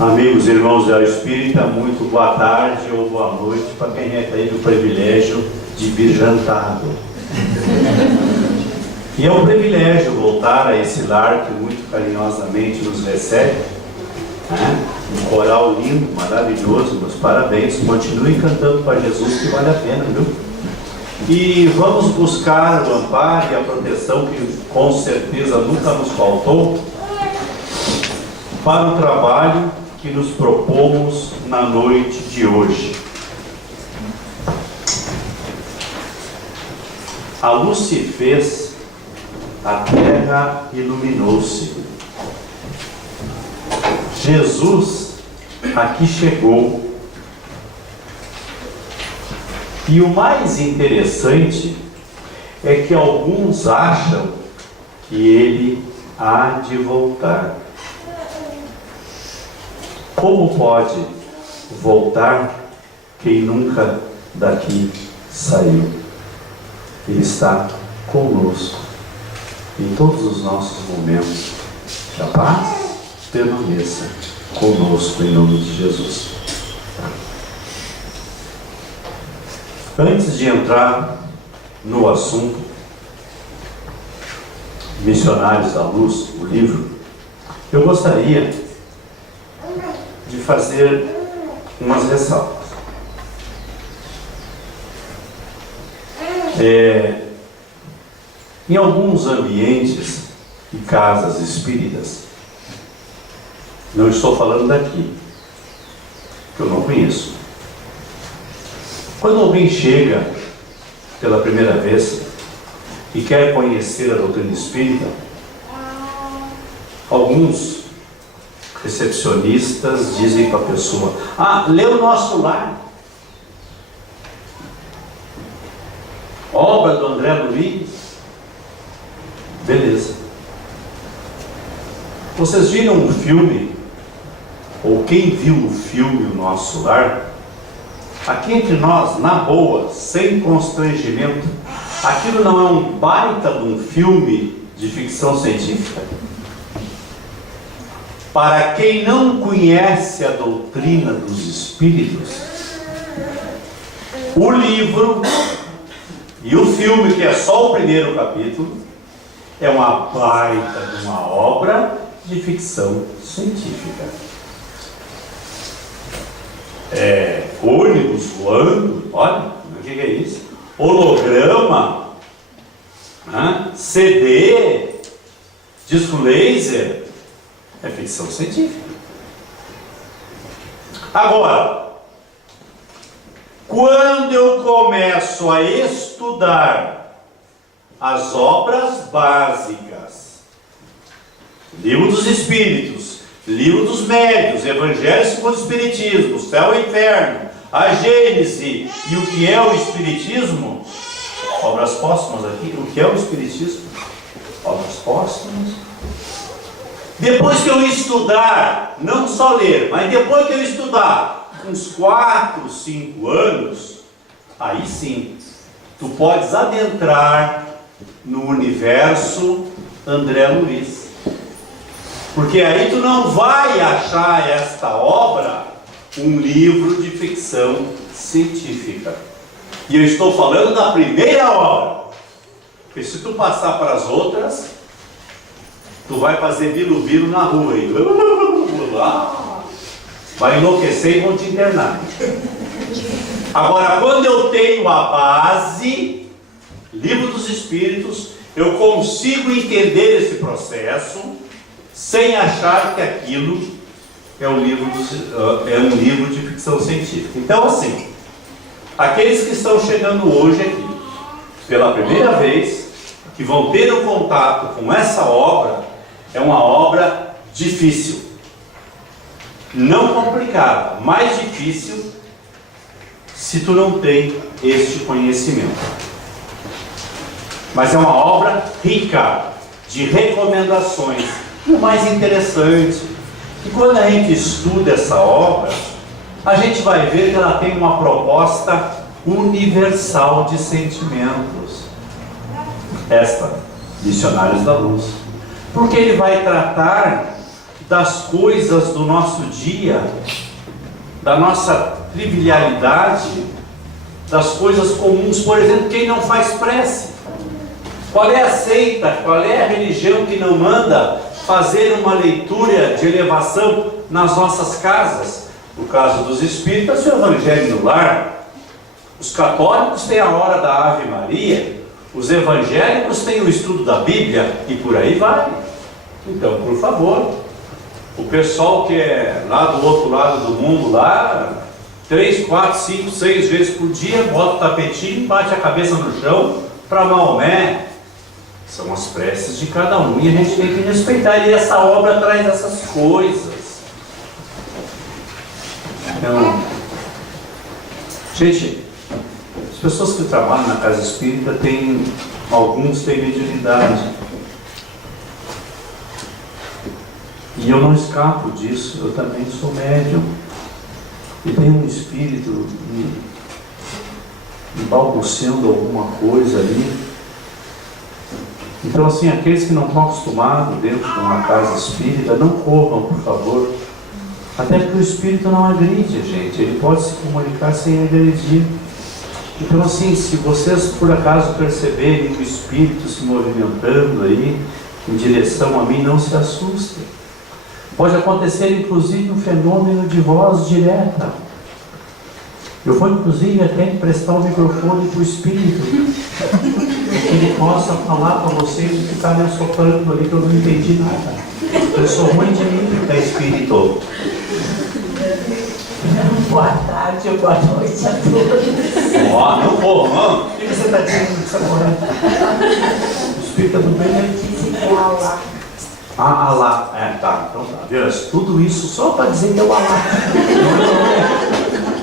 Amigos, irmãos da Espírita, muito boa tarde ou boa noite para quem teve o privilégio de vir jantado. E é um privilégio voltar a esse lar que muito carinhosamente nos recebe, né? Um coral lindo, maravilhoso, meus parabéns, continue cantando para Jesus que vale a pena, viu? E vamos buscar o amparo e a proteção que com certeza nunca nos faltou para o trabalho que nos propomos na noite de hoje. A luz se fez, a terra iluminou-se. Jesus aqui chegou. E o mais interessante é que alguns acham que ele há de voltar. Como pode voltar quem nunca daqui saiu? Ele está conosco em todos os nossos momentos. Que a paz permaneça conosco em nome de Jesus. Antes de entrar no assunto Missionários da Luz, o livro, eu gostaria de fazer umas ressalvas. Em alguns ambientes e casas espíritas, não estou falando daqui, que eu não conheço. Quando alguém chega pela primeira vez e quer conhecer a doutrina espírita, alguns recepcionistas dizem para a pessoa: lê o Nosso Lar, obra do André Luiz. Beleza. Vocês viram um filme, ou quem viu o filme O Nosso Lar? Aqui entre nós, na boa, sem constrangimento, aquilo não é um baita de um filme de ficção científica? Para quem não conhece a doutrina dos espíritos, o livro e o filme, que é só o primeiro capítulo, é uma baita de uma obra de ficção científica. Ônibus voando, olha, o que é isso? Holograma, CD, disco laser, é ficção científica. Agora, quando eu começo a estudar as obras básicas, Livro dos Espíritos, Livro dos Médiuns, Evangelho segundo o Espiritismo, Céu e Inferno, a Gênese e o que é o Espiritismo, obras póstumas aqui, o que é o Espiritismo? Obras póstumas. Depois que eu estudar, não só ler, mas depois que eu estudar uns 4, 5 anos, aí sim, tu podes adentrar no universo André Luiz. Porque aí tu não vai achar esta obra um livro de ficção científica. E eu estou falando da primeira obra. Porque se tu passar para as outras, tu vai fazer vilo-vilo na rua aí. Vai enlouquecer e vão te internar. Agora, quando eu tenho a base, Livro dos Espíritos, eu consigo entender esse processo sem achar que aquilo é um livro de ficção científica. Então, assim, aqueles que estão chegando hoje aqui, pela primeira vez, que vão ter um contato com essa obra, é uma obra difícil. Não complicada, mais difícil se tu não tem este conhecimento. Mas é uma obra rica de recomendações. E o mais interessante, que quando a gente estuda essa obra, a gente vai ver que ela tem uma proposta universal de sentimentos. Esta, Missionários da Luz. Porque ele vai tratar das coisas do nosso dia, da nossa trivialidade, das coisas comuns. Por exemplo, quem não faz prece? Qual é a seita, qual é a religião que não manda fazer uma leitura de elevação nas nossas casas? No caso dos espíritas, o Evangelho no lar. Os católicos têm a hora da Ave Maria, os evangélicos têm o estudo da Bíblia e por aí vai. Então, por favor, o pessoal que é lá do outro lado do mundo, lá, 3, 4, 5, 6 vezes por dia, bota o tapetinho, bate a cabeça no chão para Maomé. São as preces de cada um e a gente tem que respeitar. E essa obra traz essas coisas. Então, gente, as pessoas que trabalham na casa espírita alguns têm mediunidade. E eu não escapo disso, eu também sou médium. E tem um espírito me balbuciando alguma coisa ali. Então, assim, aqueles que não estão acostumados dentro de uma casa espírita, não corram, por favor. Até porque o espírito não agride a gente, ele pode se comunicar sem agredir. Então, assim, se vocês por acaso perceberem o espírito se movimentando aí em direção a mim, não se assustem. Pode acontecer, inclusive, um fenômeno de voz direta. Eu vou, inclusive, até emprestar o microfone para o espírito, que ele possa falar para vocês o que está me assoprando ali, que eu não entendi nada. Eu sou ruim de mímica, espírito. Boa tarde ou boa noite a todos. Ó, não vou, não. O que você está dizendo dessa corrente? O espírito é do bem, né? Dizem que é Alá. Alá. Tá, então tá. Viu? Tudo isso só para dizer que é o Alá.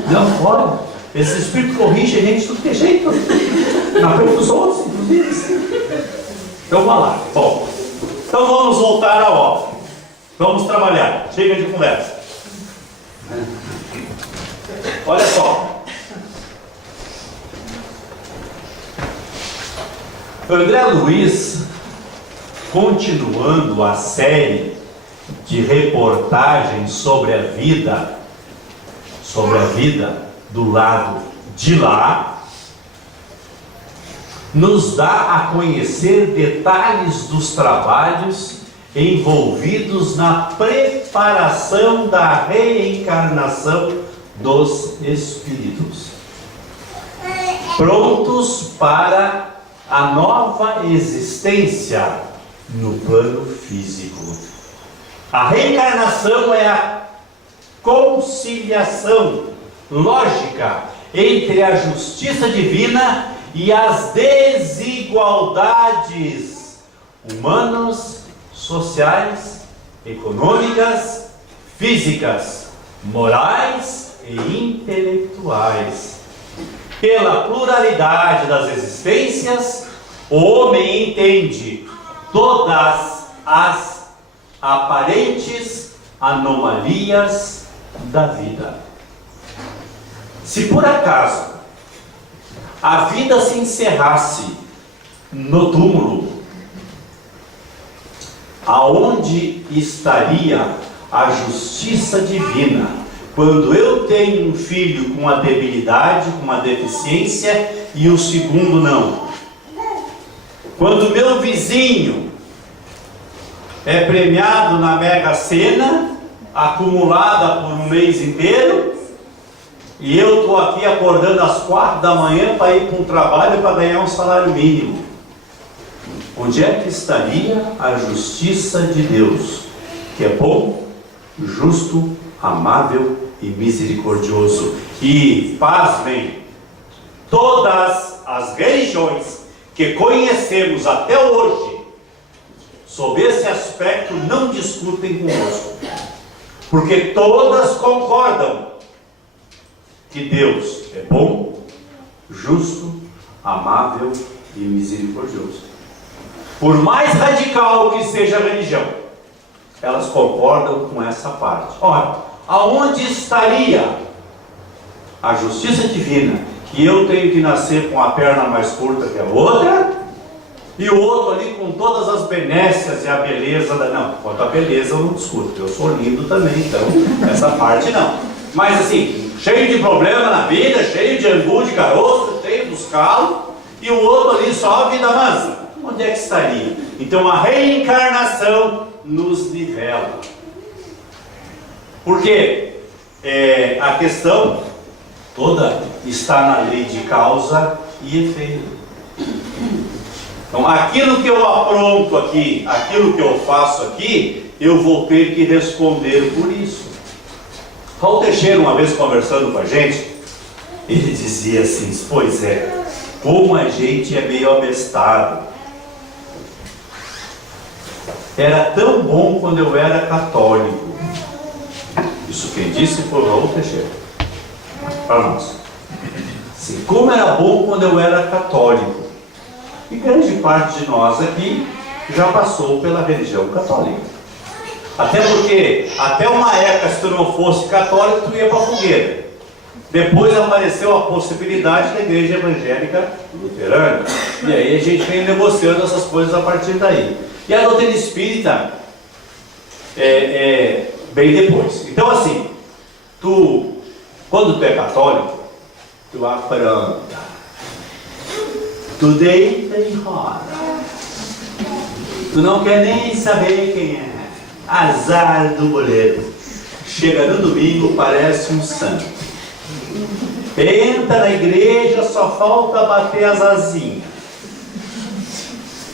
Não, olha, esse espírito corrige a gente de tudo que é jeito. Na frente dos outros, inclusive. Então vamos lá. Bom, então vamos voltar à obra. Vamos trabalhar. Chega de conversa. Olha só. André Luiz, continuando a série de reportagens sobre a vida do lado de lá, nos dá a conhecer detalhes dos trabalhos envolvidos na preparação da reencarnação dos espíritos, prontos para a nova existência no plano físico. A reencarnação é a conciliação lógica entre a justiça divina e as desigualdades humanas, sociais, econômicas, físicas, morais e intelectuais. Pela pluralidade das existências, o homem entende todas as aparentes anomalias da vida. Se por acaso a vida se encerrasse no túmulo, aonde estaria a justiça divina quando eu tenho um filho com uma debilidade, com uma deficiência e o segundo não? Quando meu vizinho é premiado na Mega Sena, acumulada por um mês inteiro, e eu estou aqui acordando às 4 da manhã para ir para um trabalho para ganhar um salário mínimo. Onde é que estaria a justiça de Deus, que é bom, justo, amável e misericordioso? E, pasmem, todas as religiões que conhecemos até hoje, sob esse aspecto, não discutem conosco, porque todas concordam que Deus é bom, justo, amável e misericordioso. Por mais radical que seja a religião, elas concordam com essa parte. Ora, aonde estaria a justiça divina, que eu tenho que nascer com a perna mais curta que a outra, E o outro ali com todas as benécias e a beleza da... Não, quanto a beleza eu não discuto, eu sou lindo também, então essa parte não. Mas assim, cheio de problema na vida, cheio de angu, de caroço, cheio dos calos, e o outro ali só a vida mansa. Onde é que estaria? Então a reencarnação nos nivela. Porque a questão toda está na lei de causa e efeito. Então aquilo que eu apronto aqui, aquilo que eu faço aqui, eu vou ter que responder por isso. Raul Teixeira, uma vez conversando com a gente, ele dizia assim: pois é, como a gente é meio abestado. Era tão bom quando eu era católico. Isso quem disse foi o Raul Teixeira, para nós. Assim, como era bom quando eu era católico. E grande parte de nós aqui já passou pela religião católica. Até porque, até uma época, se tu não fosse católico, tu ia para a fogueira. Depois apareceu a possibilidade da igreja evangélica luterana. E aí a gente vem negociando essas coisas a partir daí. E a doutrina espírita bem depois. Então assim, quando tu é católico, tu apronta. Tu deita e roda. Tu não quer nem saber quem é. Azar do boleiro. Chega no domingo, parece um santo. Entra na igreja, só falta bater as asinhas.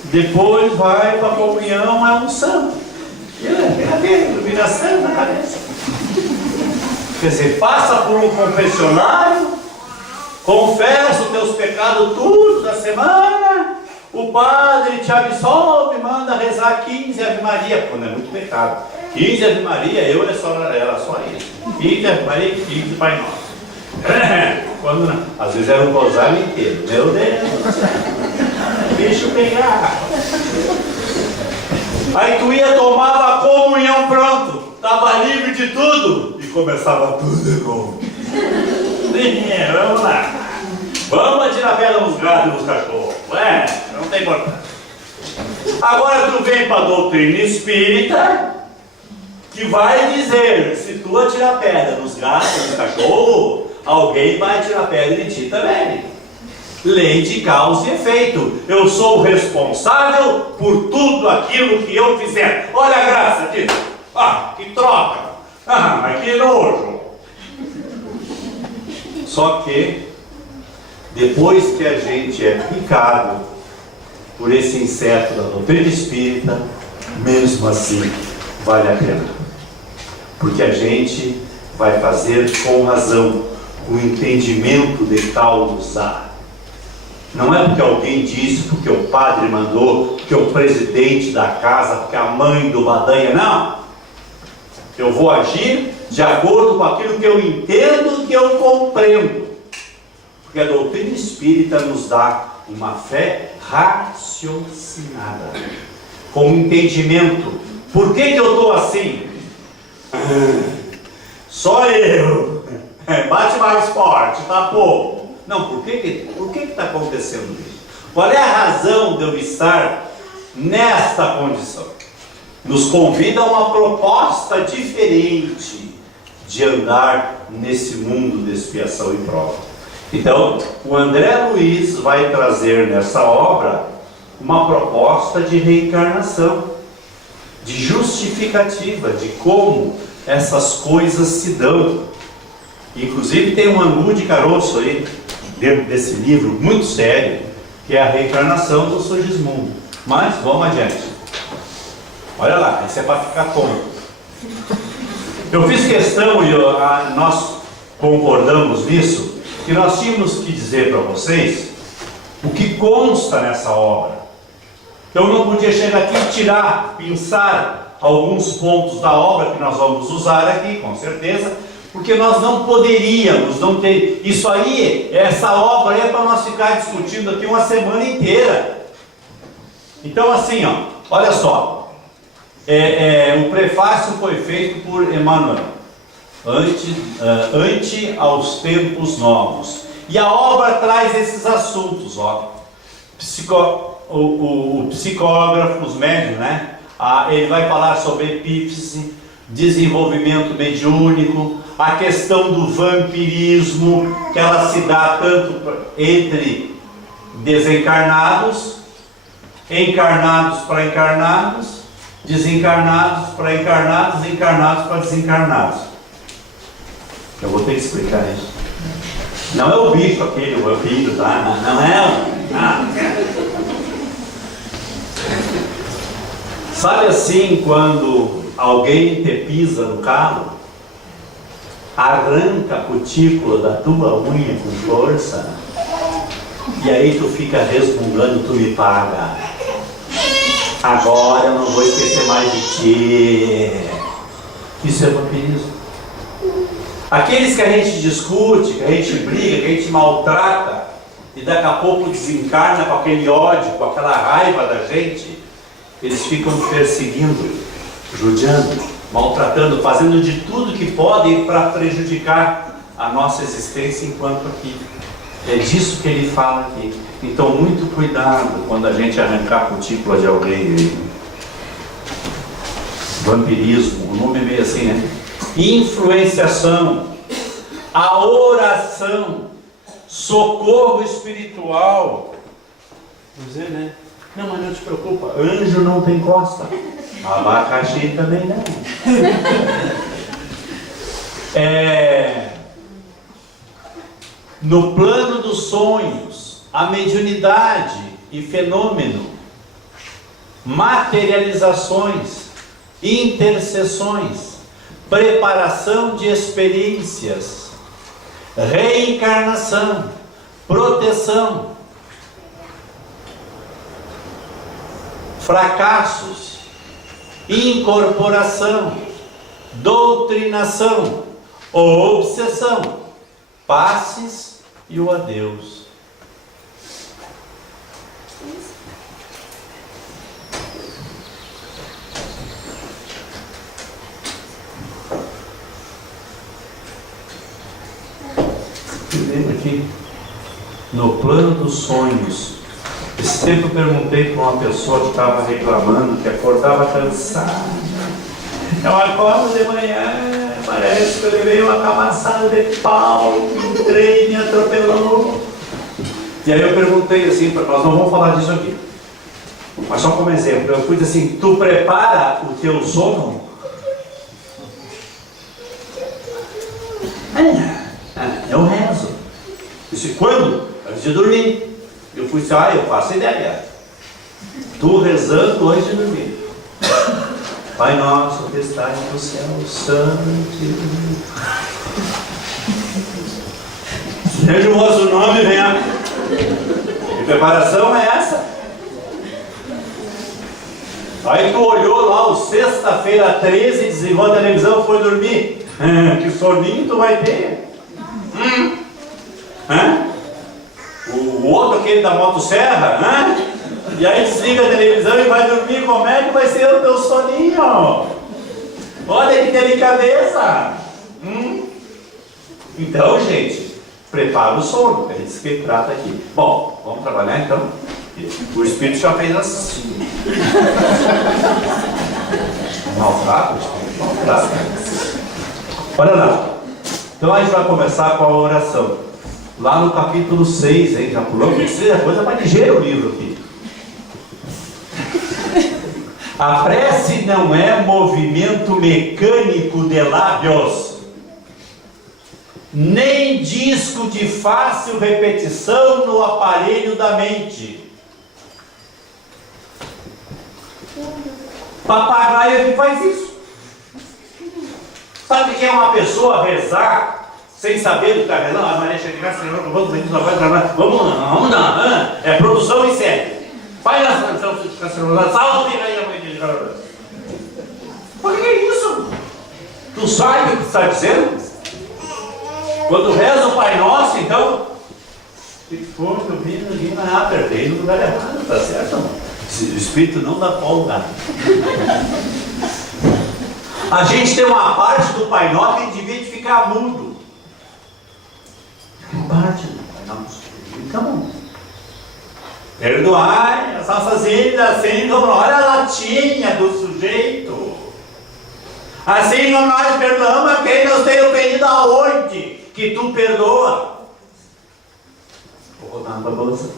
Depois vai para a comunhão, é um santo. Tem iluminação na cabeça. Quer dizer, passa por um confessionário, confessa os teus pecados tudo da semana, o padre te absolve, manda rezar 15 Ave Maria, quando é muito pecado. 15 Ave Maria, era só isso. 15 Ave Maria e 15 Pai Nosso. Quando não, às vezes era um rosário inteiro. Meu Deus do céu, bicho pegar. Aí tu ia, tomava a comunhão, pronto, estava livre de tudo e começava tudo de novo. Vamos lá, vamos atirar pedra nos gatos e nos cachorros. Não tem importância. Agora tu vem para a doutrina espírita, que vai dizer: se tu atirar pedra nos gatos e nos cachorros, alguém vai atirar pedra de ti também. Lei de causa e efeito. Eu sou o responsável por tudo aquilo que eu fizer. Olha a graça disso. Que troca. Mas que nojo. Só que depois que a gente é picado por esse inseto da doutrina espírita, mesmo assim vale a pena. Porque a gente vai fazer com razão, com entendimento de causar. Não é porque alguém disse, porque o padre mandou, porque o presidente da casa, porque a mãe do Badanha, não. Eu vou agir de acordo com aquilo que eu entendo, que eu compreendo. Porque a doutrina espírita nos dá uma fé raciocinada, com entendimento. Por que eu estou assim? Só eu. Bate mais forte, tá pouco. Não, por que está acontecendo isso? Qual é a razão de eu estar nesta condição? Nos convida a uma proposta diferente de andar nesse mundo de expiação e prova. Então, o André Luiz vai trazer nessa obra uma proposta de reencarnação, de justificativa, de como essas coisas se dão. Inclusive tem um angu de caroço aí, dentro desse livro muito sério, que é a reencarnação do Sigismundo. Mas vamos adiante. Olha lá, isso é para ficar tonto. Eu fiz questão, e nós concordamos nisso, que nós tínhamos que dizer para vocês o que consta nessa obra. Eu não podia chegar aqui e tirar, pensar alguns pontos da obra que nós vamos usar aqui, com certeza, porque nós não poderíamos, não ter. Isso aí, essa obra é para nós ficar discutindo aqui uma semana inteira. Então assim, olha só, o prefácio foi feito por Emmanuel, ante aos tempos novos, e a obra traz esses assuntos, o psicógrafo, os médios, né? Ele vai falar sobre epífise, desenvolvimento mediúnico, a questão do vampirismo, que ela se dá tanto entre desencarnados, encarnados para encarnados, desencarnados para encarnados, encarnados para desencarnados. Eu vou ter que explicar isso. Não é o bicho aquele, o vampiro, tá? Não é. Sabe assim, quando alguém te pisa no carro, arranca a cutícula da tua unha com força, e aí tu fica resmungando, tu me paga. Agora eu não vou esquecer mais de ti. Isso é vampirismo. Aqueles que a gente discute, que a gente briga, que a gente maltrata, e daqui a pouco desencarna com aquele ódio, com aquela raiva da gente, eles ficam perseguindo, judiando, maltratando, fazendo de tudo que podem para prejudicar a nossa existência enquanto aqui. É disso que ele fala aqui. Então, muito cuidado quando a gente arrancar a cutícula de alguém. Vampirismo, o nome é meio assim, né? Influenciação, a oração, socorro espiritual. Vou dizer, né? Não, mas não te preocupa, anjo não tem costa, abacaxi também não. No plano dos sonhos, a mediunidade e fenômeno, materializações, intercessões, preparação de experiências, reencarnação, proteção, fracassos, incorporação, doutrinação ou obsessão, passes e o adeus. Lembra aqui? No plano dos sonhos. Esse tempo eu perguntei para uma pessoa que estava reclamando que acordava cansada. Eu acordo de manhã, parece que eu levei uma camaçada de pau, um trem me atropelou. E aí eu perguntei assim, nós não vamos falar disso aqui, mas só como exemplo, eu fui dizer assim, tu prepara o teu sono? Eu rezo. Eu disse, quando? Antes de dormir. Eu fui dizer, eu faço ideia. Tu rezando antes de dormir. Pai nosso que estás no céu, santo. Seja o vosso nome, venha. Que preparação é essa? Aí tu olhou lá, o sexta-feira 13, desligou a televisão e foi dormir. Que soninho tu vai ter? O outro, aquele da motosserra, e aí desliga a televisão e vai dormir. Como é que vai ser o teu soninho? Olha que delicadeza. Então, gente, prepara o sono, é isso que ele trata aqui. Bom, vamos trabalhar então. O Espírito já fez assim. Maltrato, maltrato. Olha lá. Então a gente vai começar com a oração. Lá no capítulo 6, hein? Já pulamos, a coisa mais ligeira o livro aqui. A prece não é movimento mecânico de lábios, nem disco de fácil repetição no aparelho da mente. Papagaio é que faz isso. Sabe o que é uma pessoa rezar sem saber do que está rezando? A Maria chega em casa, vamos lá, é produção em série. Vai na sanção, salve aí a mãe de Jorge. O que é isso? Tu sabe o que está dizendo? Quando reza o Pai Nosso, então, se for dormindo, ninguém vai perder no lugar errado, tá certo? O Espírito não dá folga. A gente tem uma parte do Pai Nosso que a gente devia ficar mudo. Parte do Pai Nosso. Então, Perdoai as nossas dívidas, assim como olha a latinha do sujeito. Assim como nós perdoamos a quem nos tem ofendido aonde que tu perdoa. Vou rodar na balança.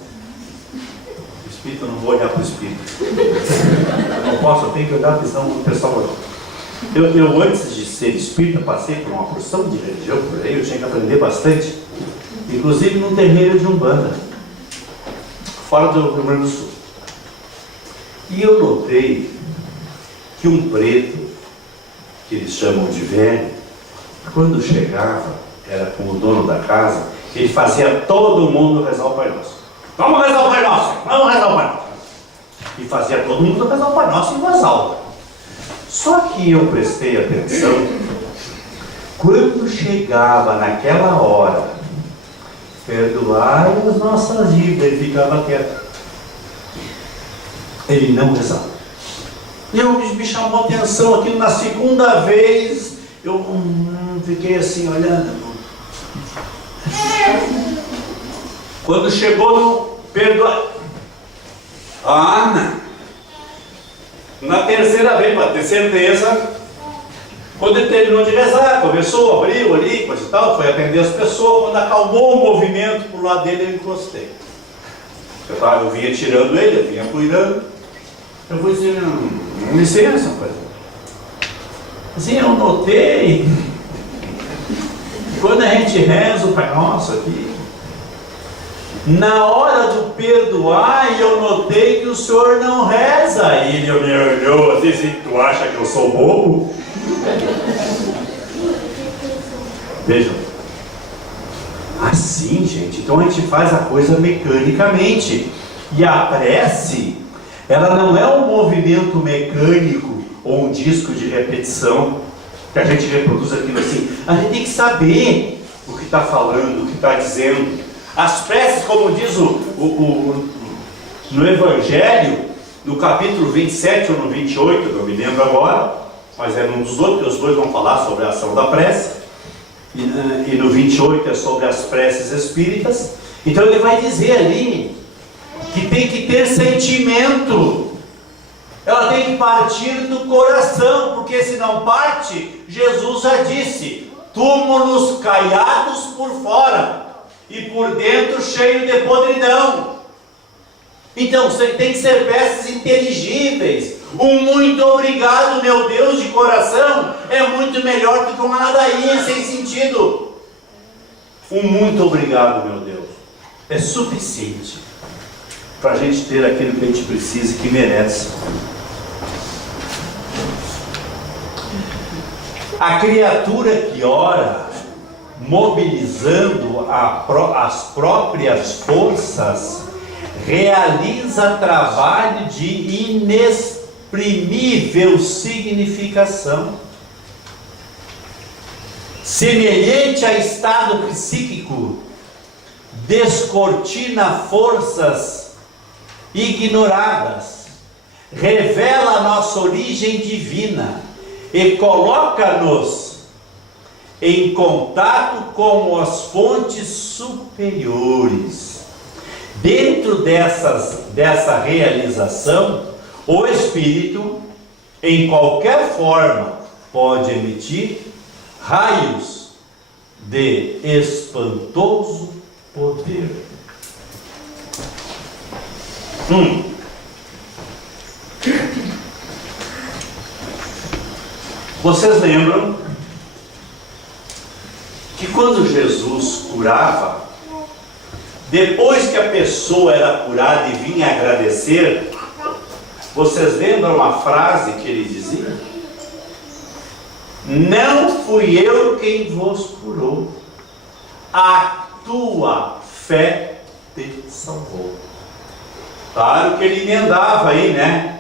O Espírito, eu não vou olhar para o Espírito. Eu não posso, eu tenho que olhar, porque senão o pessoal vai. Eu antes de ser espírita, passei por uma porção de religião por aí, eu tinha que aprender bastante. Inclusive num terreiro de Umbanda, fora do Rio Grande do Sul. E eu notei que um preto, que eles chamam de velho, quando chegava, era com o dono da casa, ele fazia todo mundo rezar o Pai Nosso. Vamos rezar o Pai Nosso! Vamos rezar o Pai Nosso! E fazia todo mundo rezar o Pai Nosso em voz alta. Só que eu prestei atenção, quando chegava naquela hora, perdoai as nossas dívidas, ele ficava quieto. Ele não rezava. Me chamou a atenção aquilo na segunda vez, eu fiquei assim olhando. Quando chegou no perdoai. Na terceira vez, para ter certeza, quando ele terminou de rezar, começou, abriu ali, coisa e tal, foi atender as pessoas, quando acalmou o movimento por lado dele, eu encostei. Eu vinha tirando ele, eu vinha cuidando. Eu fui assim, licença, pai. Assim, eu notei, quando a gente reza o Pai Nosso aqui, na hora do perdoar, eu notei que o senhor não reza. E ele me olhou assim, tu acha que eu sou bobo? Vejam. Assim, gente, então a gente faz a coisa mecanicamente. E a prece, ela não é um movimento mecânico ou um disco de repetição, que a gente reproduz aquilo assim. A gente tem que saber o que está falando, o que está dizendo. As preces, como diz no Evangelho, no capítulo 27 ou no 28, não me lembro agora, mas é num dos dois, porque os dois vão falar sobre a ação da prece, e no 28 é sobre as preces espíritas. Então ele vai dizer ali que tem que ter sentimento, ela tem que partir do coração, porque se não parte, Jesus já disse, túmulos caiados por fora, e por dentro cheio de podridão. Então tem que ser peças inteligíveis. Um muito obrigado, meu Deus, de coração é muito melhor do que uma ladainha sem sentido. Um muito obrigado, meu Deus, é suficiente para a gente ter aquilo que a gente precisa e que merece. A criatura que ora, mobilizando as próprias forças, realiza trabalho de inexprimível significação, semelhante a estado psíquico, descortina forças ignoradas, revela a nossa origem divina e coloca-nos em contato com as fontes superiores. Dentro dessa realização, o Espírito, em qualquer forma, pode emitir raios de espantoso poder. Vocês lembram que quando Jesus curava, depois que a pessoa era curada e vinha agradecer, vocês lembram a frase que ele dizia? Não fui eu quem vos curou, a tua fé te salvou. Claro que ele emendava aí, né?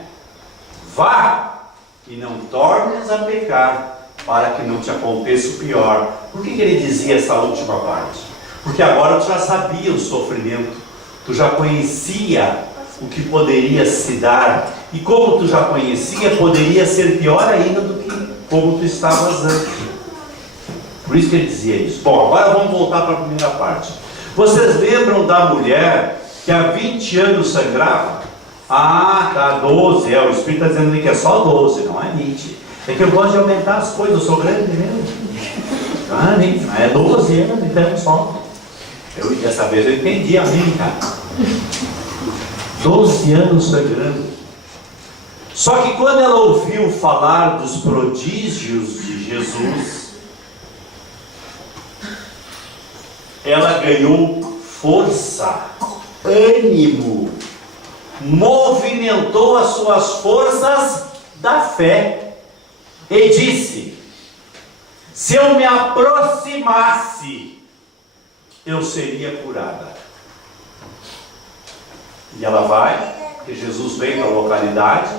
Vá e não tornes a pecar, para que não te aconteça o pior. Por que ele dizia essa última parte? Porque agora tu já sabia o sofrimento, tu já conhecia o que poderia se dar, e como tu já conhecia, poderia ser pior ainda do que como tu estavas antes. Por isso que ele dizia isso. Bom, agora vamos voltar para a primeira parte. Vocês lembram da mulher que há 20 anos sangrava. Ah, tá, 12. O Espírito está dizendo que é só 12, não é 20. É que eu gosto de aumentar as coisas, eu sou grande mesmo. Ah, é 12 anos, então só. Dessa vez eu entendi a mim, cara. 12 anos sangrando. Só que quando ela ouviu falar dos prodígios de Jesus, ela ganhou força, ânimo, movimentou as suas forças da fé e disse: se eu me aproximasse, eu seria curada. E ela vai, porque Jesus veio da localidade,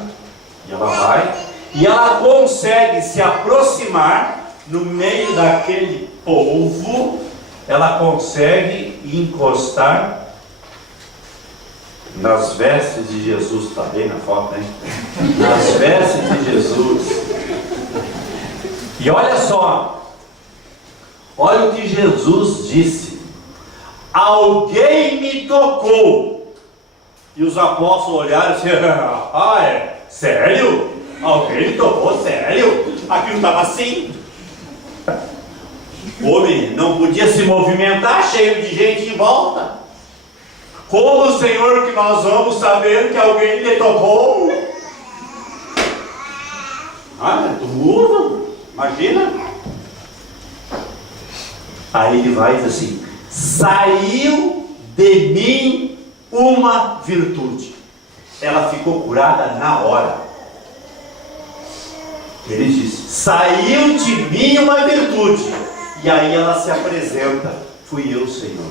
e ela vai, e ela consegue se aproximar no meio daquele povo, ela consegue encostar nas vestes de Jesus. Está bem na foto, hein? Nas vestes de Jesus. E olha só, olha o que Jesus disse: alguém me tocou. E os apóstolos olharam e disseram: ah, é? Sério? Alguém me tocou? Sério? Aqui não estava assim. Homem, não podia se movimentar, cheio de gente em volta. Como, Senhor, que nós vamos saber que alguém lhe tocou? Ah, tu muda, imagina. Aí ele vai e diz assim: saiu de mim uma virtude. Ela ficou curada na hora. Ele diz: saiu de mim uma virtude. E aí ela se apresenta: fui eu, Senhor.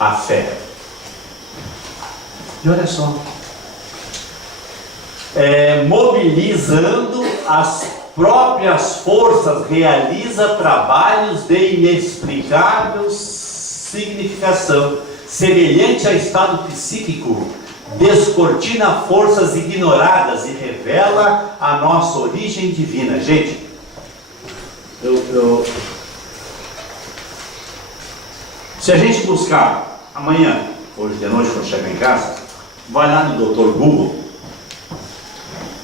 A fé. E olha só, mobilizando as próprias forças, realiza trabalhos de inexplicável significação, semelhante a estado psíquico, descortina forças ignoradas e revela a nossa origem divina. Gente, se a gente buscar amanhã, hoje de noite, quando chegar em casa, vai lá no Dr. Google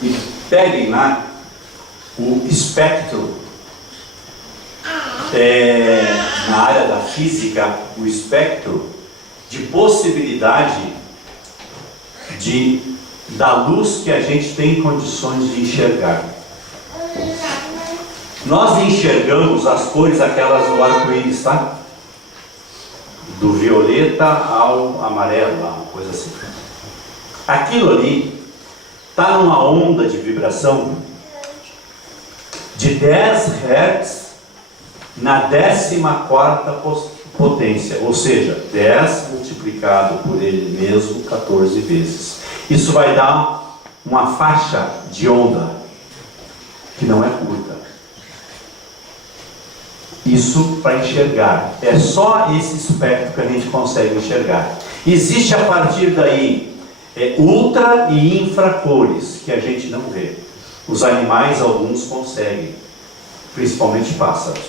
e peguem lá o espectro, na área da física, o espectro de possibilidade da luz que a gente tem condições de enxergar. Nós enxergamos as cores aquelas do arco-íris, tá? Do violeta ao amarelo, uma coisa assim. Aquilo ali está numa onda de vibração de 10 Hz na 14ª potência, ou seja, 10 multiplicado por ele mesmo 14 vezes. Isso vai dar uma faixa de onda que não é curta. Isso para enxergar. É só esse espectro que a gente consegue enxergar. Existe a partir daí ultra e infracores que a gente não vê. Os animais, alguns conseguem, principalmente pássaros.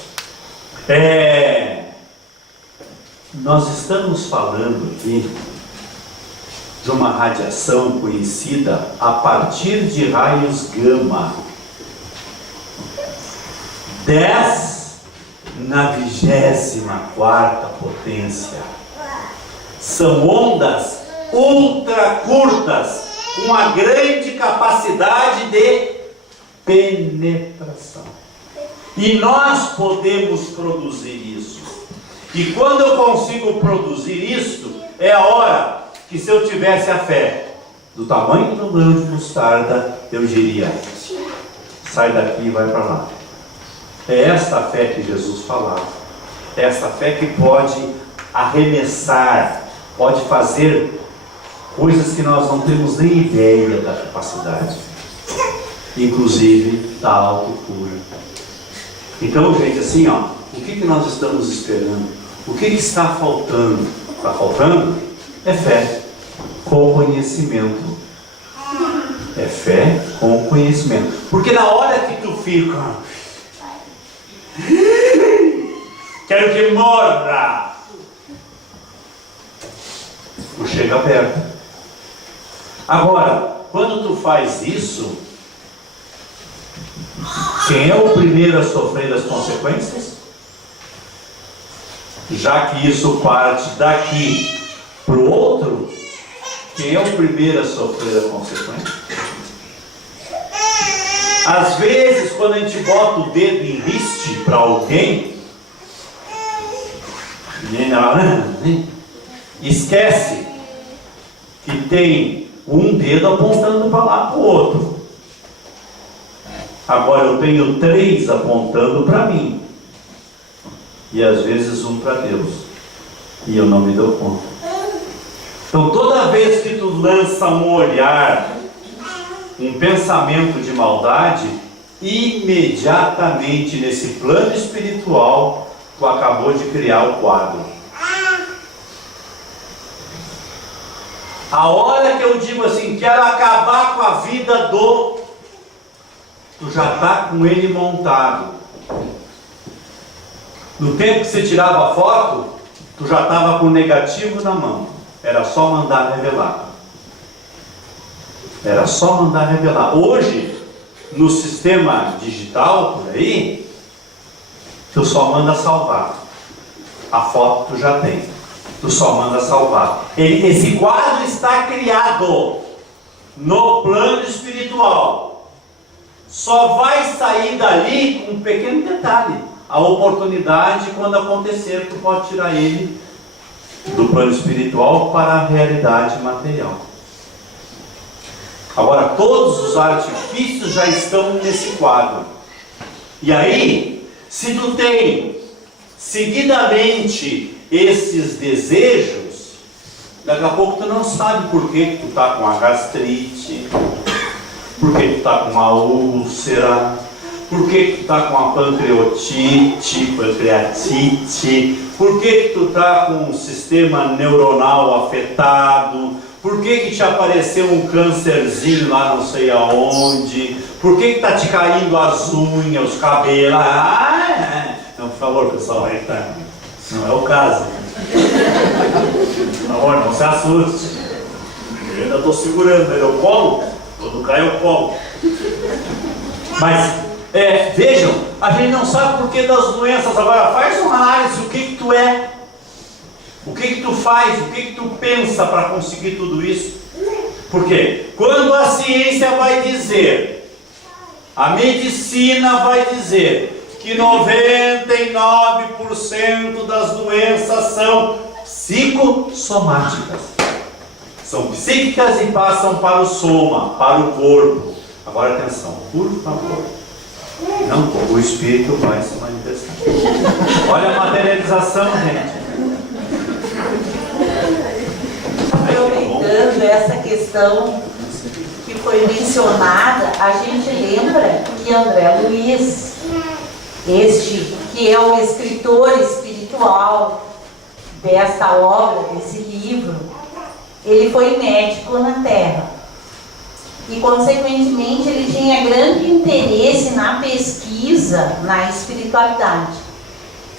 Nós estamos falando aqui de uma radiação conhecida a partir de raios gama. 10 na 24ª potência. São ondas ultra curtas, com uma grande capacidade de penetração. E nós podemos produzir isso. E quando eu consigo produzir isso, é a hora que, se eu tivesse a fé do tamanho do grão de mostarda, eu diria: sai daqui e vai para lá. É esta fé que Jesus falava. É esta fé que pode arremessar, pode fazer coisas que nós não temos nem ideia da capacidade, inclusive da autocura. Então, gente, assim, ó, o que nós estamos esperando? O que está faltando? Está faltando? É fé com conhecimento. É fé com conhecimento. Porque na hora que tu fica, quero que morra, chega perto. Agora, quando tu faz isso, quem é o primeiro a sofrer as consequências? Já que isso parte daqui para o outro, quem é o primeiro a sofrer a consequência? Às vezes, quando a gente bota o dedo em riste para alguém, esquece que tem um dedo apontando para lá para o outro. Agora eu tenho 3 apontando para mim. E às vezes um para Deus. E eu não me dou conta. Então toda vez que tu lança um olhar, um pensamento de maldade, imediatamente nesse plano espiritual, tu acabou de criar o quadro. A hora que eu digo assim, quero acabar com a vida do... Tu já está com ele montado. No tempo que você tirava a foto, tu já estava com o negativo na mão. Era só mandar revelar. Era só mandar revelar. Hoje, no sistema digital, por aí, tu só manda salvar. A foto tu já tem. Tu só manda salvar. Esse quadro está criado no plano espiritual. Só vai sair dali com um pequeno detalhe. A oportunidade, quando acontecer, tu pode tirar ele do plano espiritual para a realidade material. Agora, todos os artifícios já estão nesse quadro. E aí, se tu tem seguidamente esses desejos, daqui a pouco tu não sabe por que tu está com a gastrite, por que tu está com a úlcera, por que tu está com a pancreatite, por que tu está com o sistema neuronal afetado, por que te apareceu um câncerzinho lá não sei aonde, por que está te caindo as unhas, os cabelos. Não, por favor, pessoal, aí tá. Não é o caso. Por favor, não se assuste. Eu ainda estou segurando ele, o colo, quando cai o colo. Mas, vejam, a gente não sabe por que das doenças. Agora, faz uma análise, o que tu é. O que tu faz, o que tu pensa para conseguir tudo isso? Porque quando a ciência vai dizer, a medicina vai dizer que 99% das doenças são psicossomáticas. São psíquicas e passam para o soma, para o corpo. Agora atenção, por favor. Não, o espírito vai se manifestar. Olha a materialização, gente. Aproveitando essa questão que foi mencionada, a gente lembra que André Luiz, este que é o escritor espiritual desta obra, desse livro, ele foi médico na Terra. E, consequentemente, ele tinha grande interesse na pesquisa, na espiritualidade.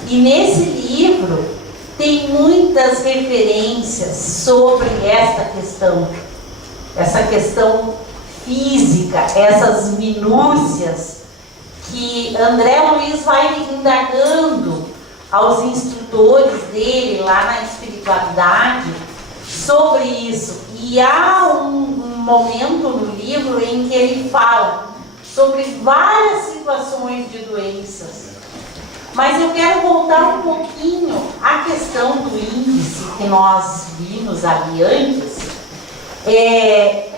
E nesse livro tem muitas referências sobre essa questão física, essas minúcias que André Luiz vai indagando aos instrutores dele lá na espiritualidade sobre isso. E há um momento no livro em que ele fala sobre várias situações de doenças. Mas eu quero voltar um pouquinho à questão do índice que nós vimos ali antes.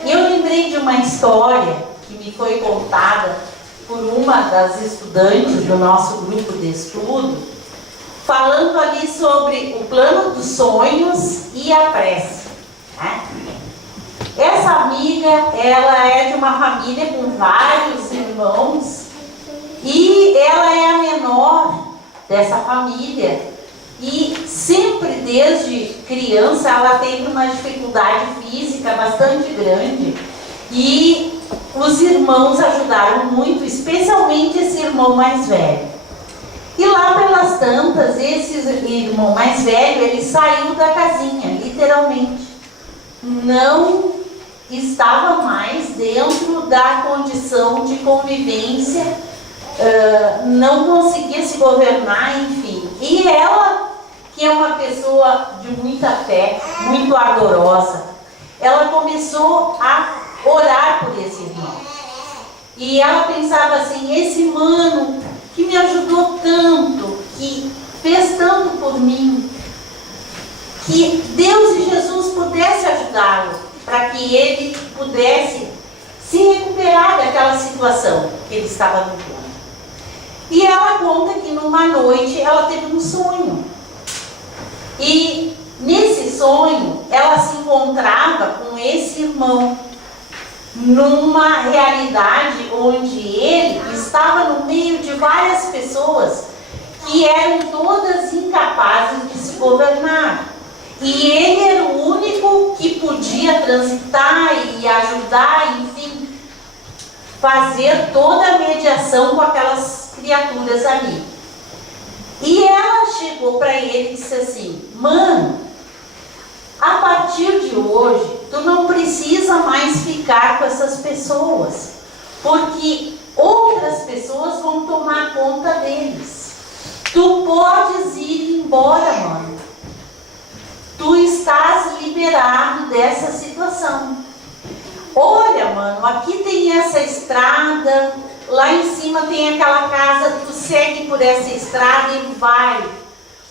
Eu lembrei de uma história que me foi contada por uma das estudantes do nosso grupo de estudo, falando ali sobre o plano dos sonhos e a prece, né? Essa amiga, ela é de uma família com vários irmãos e ela é a menor dessa família e sempre desde criança ela teve uma dificuldade física bastante grande e os irmãos ajudaram muito, especialmente esse irmão mais velho. E lá pelas tantas, esse irmão mais velho, ele saiu da casinha, literalmente. não estava mais dentro da condição de convivência, não conseguia se governar, enfim. E ela, que é uma pessoa de muita fé, muito ardorosa, ela começou a orar por esse irmão. E ela pensava assim, esse mano que me ajudou tanto, que fez tanto por mim, que Deus e Jesus pudessem ajudá-lo, para que ele pudesse se recuperar daquela situação que ele estava vivendo. E ela conta que numa noite ela teve um sonho. E nesse sonho ela se encontrava com esse irmão numa realidade onde ele estava no meio de várias pessoas que eram todas incapazes de se governar. E ele era o único que podia transitar e ajudar, enfim, fazer toda a mediação com aquelas criaturas ali. E ela chegou para ele e disse assim, mano, a partir de hoje, tu não precisa mais ficar com essas pessoas, porque outras pessoas vão tomar conta deles. Tu podes ir embora, mano. Tu estás liberado dessa situação. Olha, mano, aqui tem essa estrada, lá em cima tem aquela casa, tu segue por essa estrada e vai.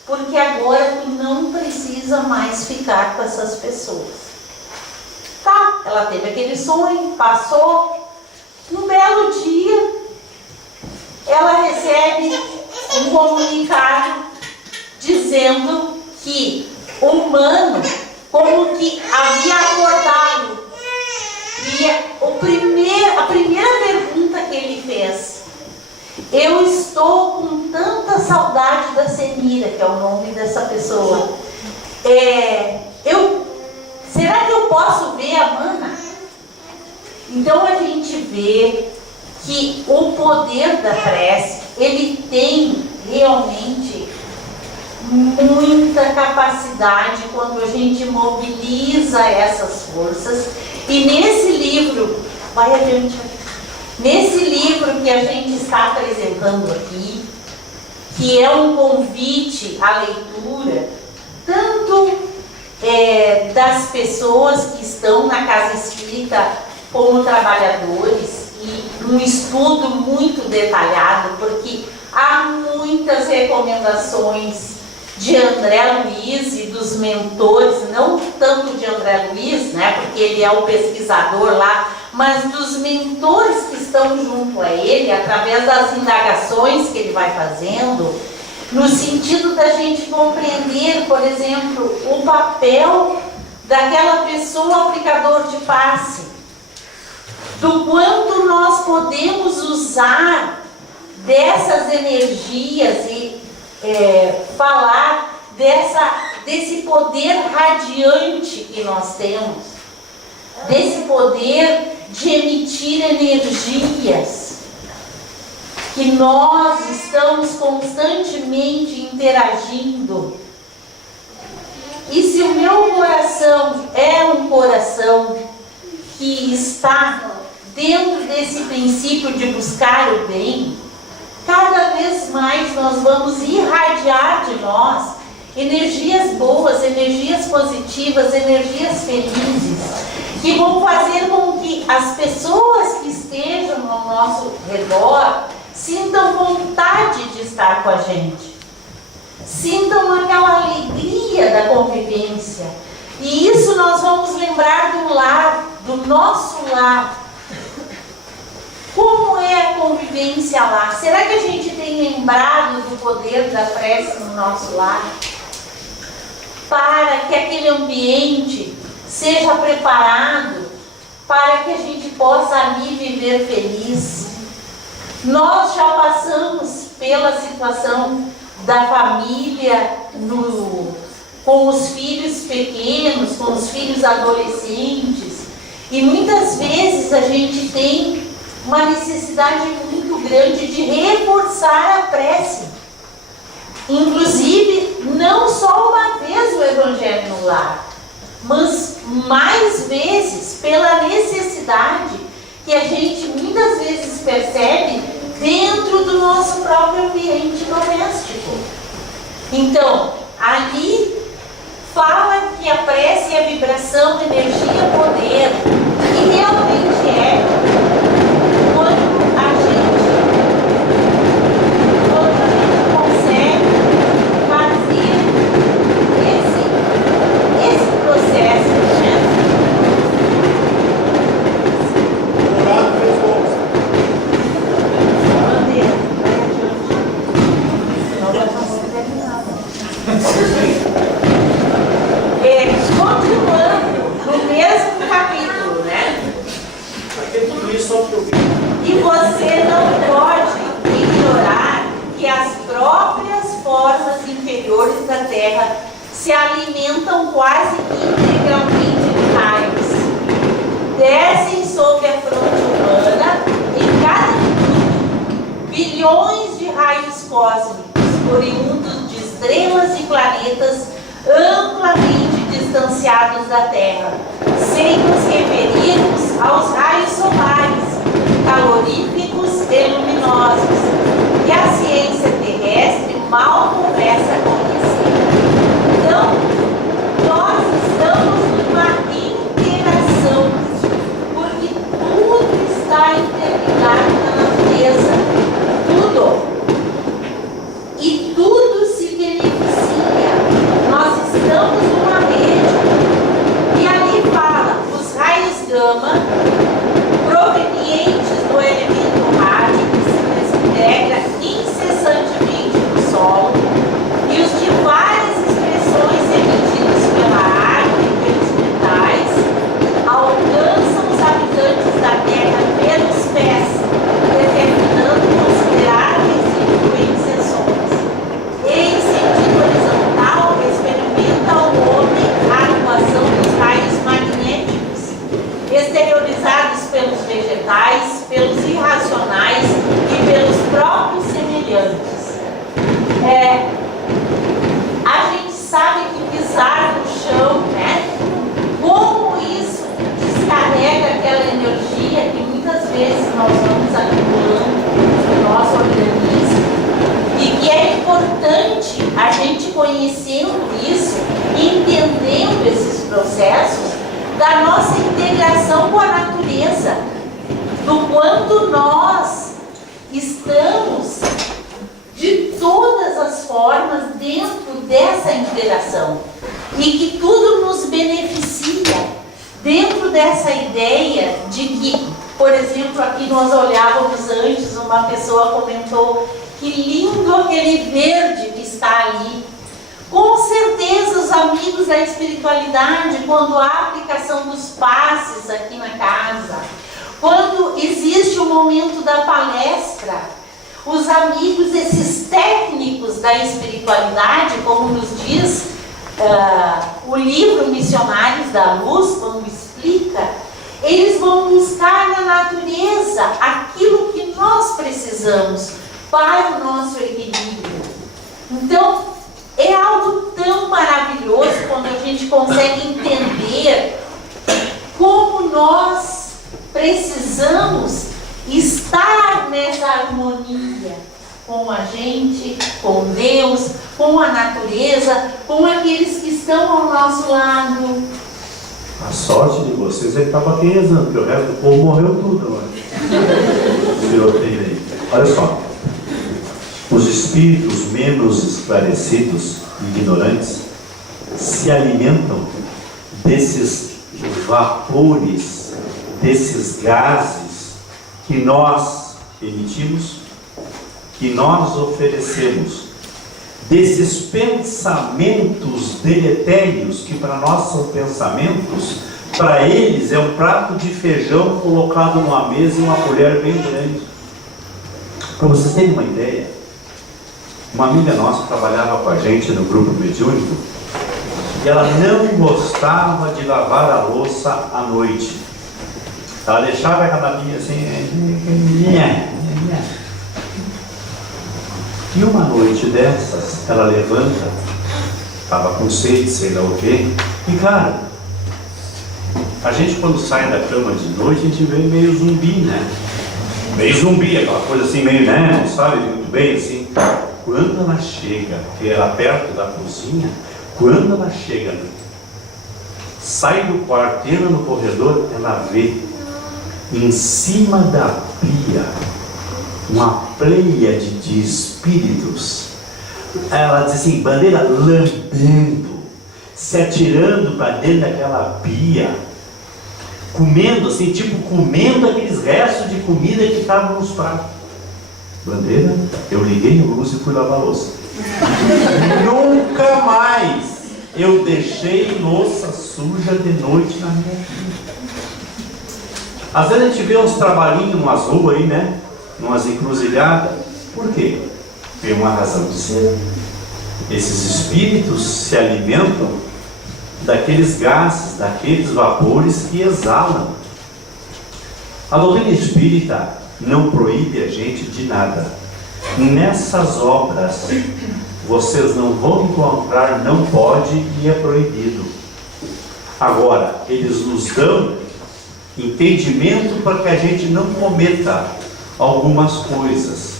Porque agora tu não precisa mais ficar com essas pessoas. Tá, ela teve aquele sonho, passou. Um belo dia, ela recebe um comunicado dizendo que o humano como que havia acordado. E a primeira pergunta que ele fez, eu estou com tanta saudade da Senira, que é o nome dessa pessoa. Será que eu posso ver a Mana? Então a gente vê que o poder da prece, ele tem realmente muita capacidade quando a gente mobiliza essas forças. E nesse livro, vai adiante, nesse livro que a gente está apresentando aqui, que é um convite à leitura, tanto das pessoas que estão na casa espírita como trabalhadores, e um estudo muito detalhado, porque há muitas recomendações de André Luiz e dos mentores, não tanto de André Luiz, né, porque ele é o pesquisador lá, mas dos mentores que estão junto a ele, através das indagações que ele vai fazendo, no sentido da gente compreender, por exemplo, o papel daquela pessoa aplicador de passe, do quanto nós podemos usar dessas energias e falar desse poder radiante que nós temos, desse poder de emitir energias, que nós estamos constantemente interagindo. E se o meu coração é um coração que está dentro desse princípio de buscar o bem, cada vez mais nós vamos irradiar de nós energias boas, energias positivas, energias felizes, que vão fazer com que as pessoas que estejam ao nosso redor sintam vontade de estar com a gente, sintam aquela alegria da convivência. E isso nós vamos lembrar do lar, do nosso lar. Como é a convivência lá? Será que a gente tem lembrado do poder da prece no nosso lar? Para que aquele ambiente seja preparado para que a gente possa ali viver feliz. Nós já passamos pela situação da família com os filhos pequenos, com os filhos adolescentes, e muitas vezes a gente tem uma necessidade muito grande de reforçar a prece. Inclusive, não só uma vez o Evangelho no lar, mas mais vezes pela necessidade que a gente muitas vezes percebe dentro do nosso próprio ambiente doméstico. Então, ali fala que a prece é vibração, energia, poder, e realmente é quando a gente consegue fazer esse processo, né? Bandeira, senão vai não terminar. Continuando no mesmo capítulo, né? Tudo isso só que eu vi. E você não pode ignorar que as próprias formas inferiores da Terra se alimentam quase integralmente de raios. Descem sobre a fronte humana em cada minuto bilhões de raios cósmicos, oriundos de estrelas e planetas amplamente distanciados da Terra, sem nos referirmos aos raios solares, caloríficos e luminosos, que a ciência terrestre mal conversa com isso. Então, nós estamos numa interação, porque tudo está interligado na natureza, tudo. E tudo se beneficia. Nós estamos numa rede. E ali fala os raios gama provenientes do elemento rádio que se desintegra incessantemente no solo, e os de várias expressões emitidos pela água e pelos metais alcançam os habitantes da Terra pelos pés, determinando consideráveis influenciações. Em sentido horizontal, experimenta o homem a atuação dos raios magnéticos, exteriorizados pelos vegetais, pelos irracionais e pelos próprios semelhantes. A gente sabe que pisar no chão, né? Como isso descarrega aquela energia que muitas vezes nós vamos acumulando no nosso organismo, e que é importante a gente conhecendo isso e entendendo esses processos da nossa integração com a natureza, do quanto nós estamos de todas as formas dentro dessa interação e que tudo nos beneficia dentro dessa ideia de que, por exemplo, aqui nós olhávamos antes, uma pessoa comentou que lindo aquele verde que está ali. Com certeza os amigos da espiritualidade, quando há a aplicação dos passes aqui na casa, quando existe o momento da palestra, os amigos, esses técnicos da espiritualidade, como nos diz o livro Missionários da Luz, quando explica, eles vão buscar na natureza aquilo que nós precisamos para o nosso equilíbrio. Então, é algo tão maravilhoso quando a gente consegue entender como nós precisamos estar nessa harmonia com a gente, com Deus, com a natureza, com aqueles que estão ao nosso lado. A sorte de vocês é que está baqueando, porque o resto do povo morreu tudo agora. Tiroteio aí. Olha só. Os espíritos menos esclarecidos e ignorantes se alimentam desses vapores, desses gases que nós emitimos, que nós oferecemos, desses pensamentos deletérios que para nós são pensamentos, para eles é um prato de feijão colocado numa mesa e uma colher bem grande. Para vocês terem uma ideia, uma amiga nossa trabalhava com a gente no grupo mediúnico e ela não gostava de lavar a louça à noite. Ela deixava aquela pia assim. E uma noite dessas, ela levanta, estava com sede, sei lá o quê, e cara, A gente quando sai da cama de noite, a gente vê meio zumbi, né? Meio zumbi, aquela coisa assim, meio, né? Não sabe muito bem, assim. Quando ela chega, que era perto da cozinha, quando ela chega, sai do quarto, entra no corredor, ela vê em cima da pia uma pleiade de espíritos. Ela diz assim, Bandeira, lambendo, se atirando para dentro daquela pia, comendo assim, tipo comendo aqueles restos de comida que estavam nos pratos. Bandeira, eu liguei a luz e fui lavar a louça. Nunca mais eu deixei louça suja de noite na minha vida. Às vezes a gente vê uns trabalhinhos umas ruas aí, né? Umas encruzilhadas. Por quê? Tem uma razão de ser. Esses espíritos se alimentam daqueles gases, daqueles vapores que exalam. A doutrina espírita não proíbe a gente de nada. Nessas obras, vocês não vão encontrar não pode e é proibido. Agora, eles nos dão entendimento para que a gente não cometa algumas coisas.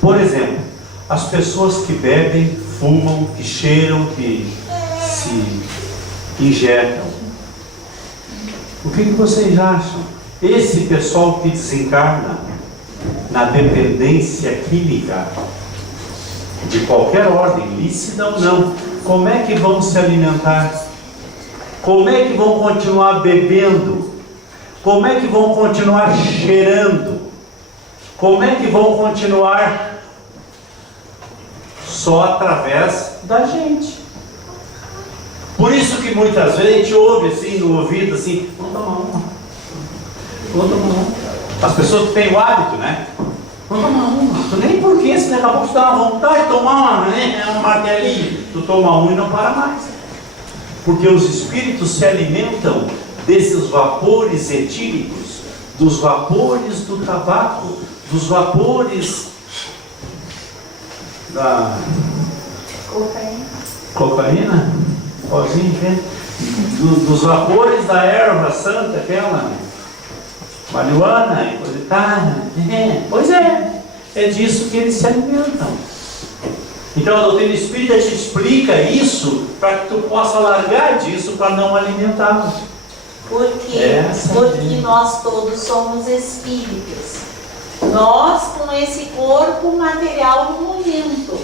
Por exemplo, as pessoas que bebem, fumam, que cheiram, que se injetam. O que vocês acham? Esse pessoal que desencarna na dependência química, de qualquer ordem, lícita ou não, como é que vão se alimentar? Como é que vão continuar bebendo? Como é que vão continuar cheirando? Como é que vão continuar? Só através da gente. Por isso que muitas vezes a gente ouve assim no ouvido assim, vamos tomar uma. Vamos tomar uma. As pessoas que têm o hábito, né? Vamos tomar uma. Tu nem por que, se daqui a pouco tu dá uma vontade de tomar uma, né? É um martelinho. Tu toma um e não para mais. Porque os espíritos se alimentam desses vapores etílicos, dos vapores do tabaco, dos vapores da cocaína, pozinho, dos vapores da erva santa, aquela marihuana e coisa e tal. Pois é disso que eles se alimentam. Então a doutrina espírita te explica isso para que tu possa largar disso para não alimentar. Porque nós todos somos espíritos. Nós com esse corpo material no momento.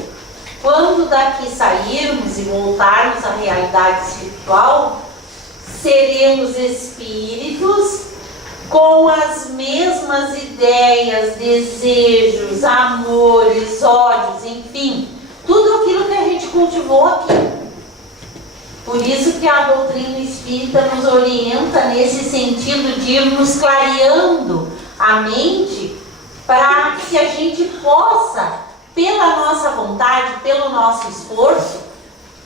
Quando daqui sairmos e voltarmos à realidade espiritual, seremos espíritos com as mesmas ideias, desejos, amores, ódios, enfim, tudo aquilo que a gente cultivou aqui. Por isso que a doutrina espírita nos orienta nesse sentido de ir nos clareando a mente para que a gente possa, pela nossa vontade, pelo nosso esforço,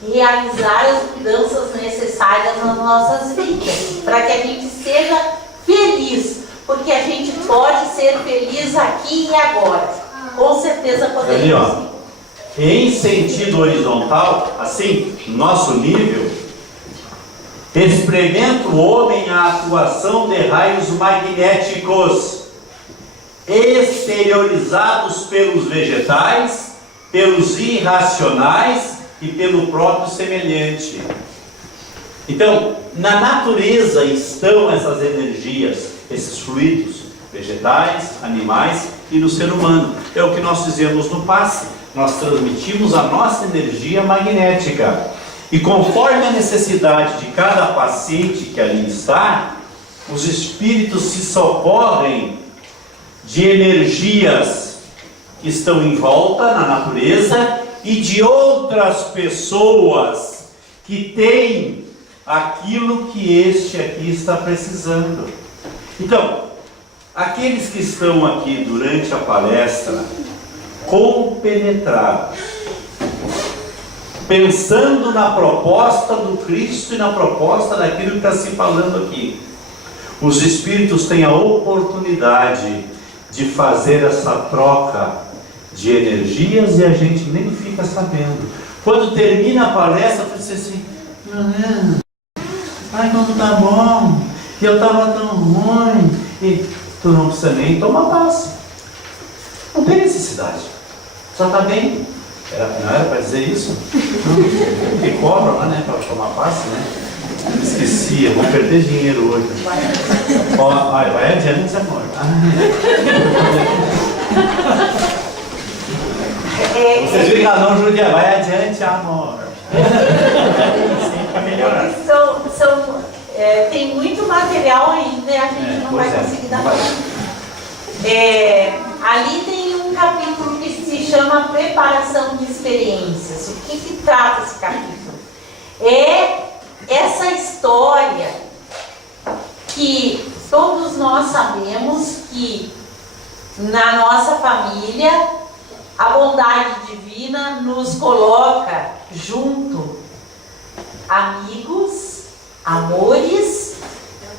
realizar as mudanças necessárias nas nossas vidas, para que a gente seja feliz, porque a gente pode ser feliz aqui e agora. Com certeza podemos. Em sentido horizontal, assim, nosso nível, experimenta o homem a atuação de raios magnéticos exteriorizados pelos vegetais, pelos irracionais e pelo próprio semelhante. Então, na natureza estão essas energias, esses fluidos, vegetais, animais e no ser humano. É o que nós fizemos no passe. Nós transmitimos a nossa energia magnética. E conforme a necessidade de cada paciente que ali está, os espíritos se socorrem de energias que estão em volta na natureza e de outras pessoas que têm aquilo que este aqui está precisando. Então, aqueles que estão aqui durante a palestra, compenetrados, pensando na proposta do Cristo e na proposta daquilo que está se falando aqui, os espíritos têm a oportunidade de fazer essa troca de energias e a gente nem fica sabendo. Quando termina a palestra, você assim, ai, não tá bom, que eu estava tão ruim, e tu não precisa nem tomar passe. Não tem necessidade. Só está bem. Não era para dizer isso? Porque cobra lá, né, para tomar passe, né? Esqueci, eu vou perder dinheiro hoje. Ó, vai adiante, amor. Vocês viram que ela não judia, vai adiante, amor. Sim, para melhorar. Tem muito material ainda e a gente não vai conseguir dar conta. Ali tem um capítulo que se chama Preparação de Experiências. O que trata esse capítulo? É essa história que todos nós sabemos que na nossa família a bondade divina nos coloca junto, amigos, amores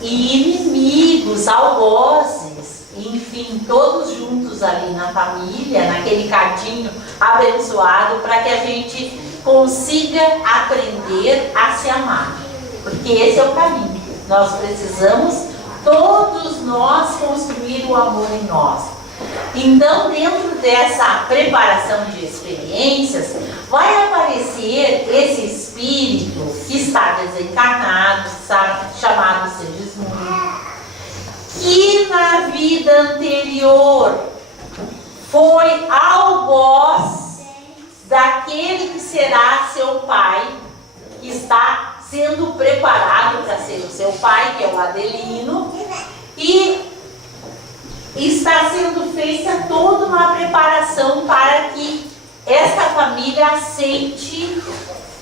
e inimigos, algozes, enfim, todos juntos ali na família, naquele cadinho abençoado, para que a gente consiga aprender a se amar, porque esse é o caminho. Nós precisamos, todos nós, construir o amor em nós. Então, dentro dessa preparação de experiências, vai aparecer esse espírito que está desencarnado, chamado Segismundo, que na vida anterior foi algoz daquele que será seu pai, que está sendo preparado para ser o seu pai, que é o Adelino, e está sendo feita toda uma preparação para que esta família aceite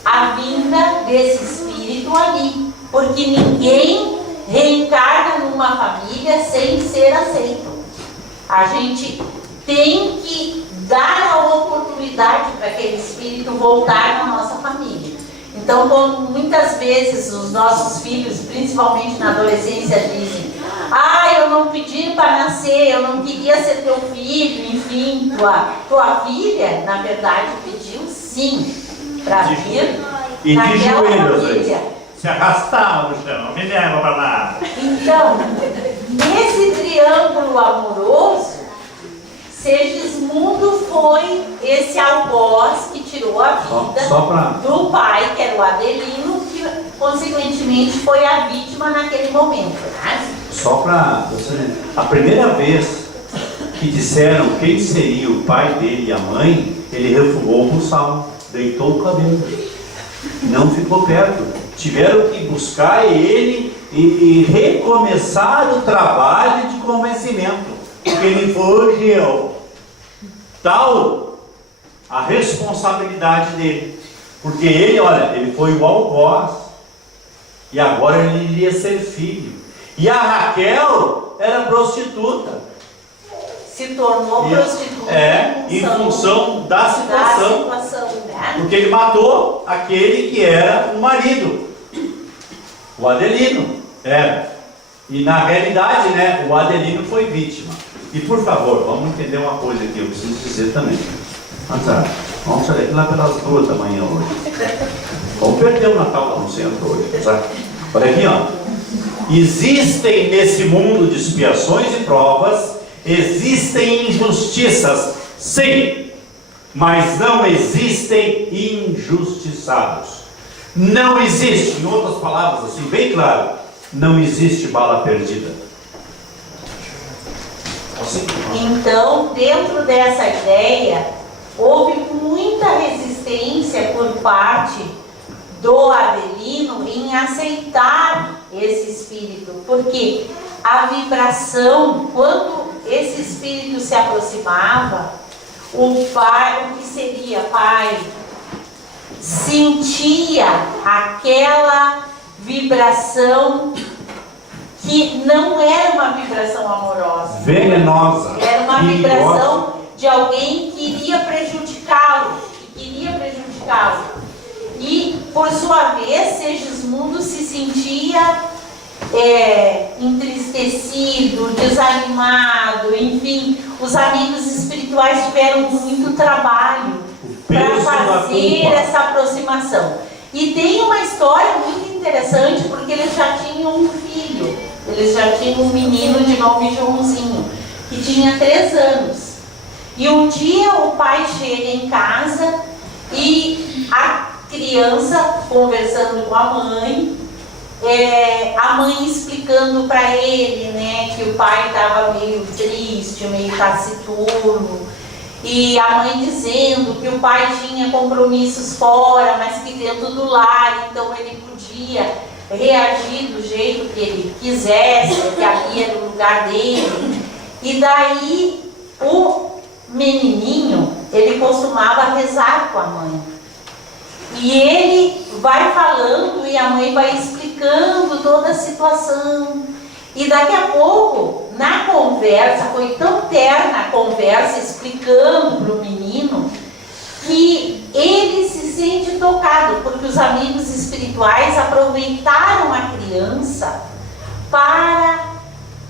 a vinda desse espírito ali, porque ninguém reencarna numa família sem ser aceito. A gente tem que dar a oportunidade para aquele espírito voltar na nossa família. Então, quando muitas vezes os nossos filhos, principalmente na adolescência, dizem: eu não pedi para nascer, eu não queria ser teu filho, enfim, tua filha, na verdade, pediu sim para vir e naquela de joelhos, família. Se arrastava no chão, me leva para lá. Então, nesse triângulo amoroso, Segismundo foi esse algoz que tirou a vida do pai, que era o Adelino, que consequentemente foi a vítima naquele momento, né? Só para você, a primeira vez que disseram quem seria o pai dele e a mãe, ele refugou o salmo, deitou o cabelo, não ficou perto. Tiveram que buscar ele e recomeçar o trabalho de convencimento, porque ele fugiu. Tal a responsabilidade dele, porque ele, olha, ele foi o algoz e agora ele iria ser filho. E a Raquel era prostituta. Se tornou prostituta em função da situação. Né? Porque ele matou aquele que era o marido, o Adelino era. E na realidade, né, o Adelino foi vítima. E por favor, vamos entender uma coisa aqui, eu preciso dizer também. Vamos sair lá pelas 2 da manhã hoje. Vamos perder o Natal lá no centro hoje, tá? Olha aqui, ó. Existem nesse mundo de expiações e provas, existem injustiças, sim, mas não existem injustiçados. Não existe, em outras palavras assim, bem claro, não existe bala perdida. Então, dentro dessa ideia, houve muita resistência por parte do Adelino em aceitar esse espírito, porque a vibração, quando esse espírito se aproximava, o pai, o que seria pai, sentia aquela vibração que não era uma vibração amorosa, venenosa, era uma perigosa. vibração de alguém que iria prejudicá-lo, e por sua vez Segismundo se sentia entristecido, desanimado, enfim, os amigos espirituais tiveram muito trabalho para fazer essa aproximação. E tem uma história muito interessante, porque eles já tinham um filho, eles já tinham um menino de nome Joãozinho, que tinha 3 anos. E um dia o pai chega em casa e a criança conversando com a mãe explicando para ele, né, que o pai estava meio triste, meio taciturno, e a mãe dizendo que o pai tinha compromissos fora, mas que dentro do lar, então ele podia reagir do jeito que ele quisesse, que ali era o lugar dele. E daí o menininho, ele costumava rezar com a mãe. E ele vai falando e a mãe vai explicando toda a situação. E daqui a pouco, na conversa, foi tão terna a conversa, explicando para o menino, que ele se sente tocado, porque os amigos espirituais aproveitaram a criança para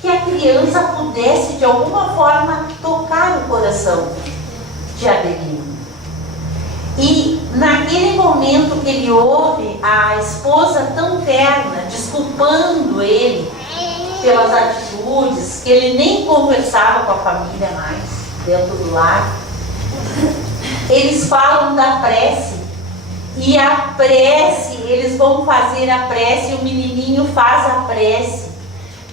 que a criança pudesse, de alguma forma, tocar o coração de Adelino. E naquele momento que ele ouve a esposa tão terna, desculpando ele pelas atitudes, que ele nem conversava com a família mais, dentro do lar, eles falam da prece. E a prece, eles vão fazer a prece, e o menininho faz a prece,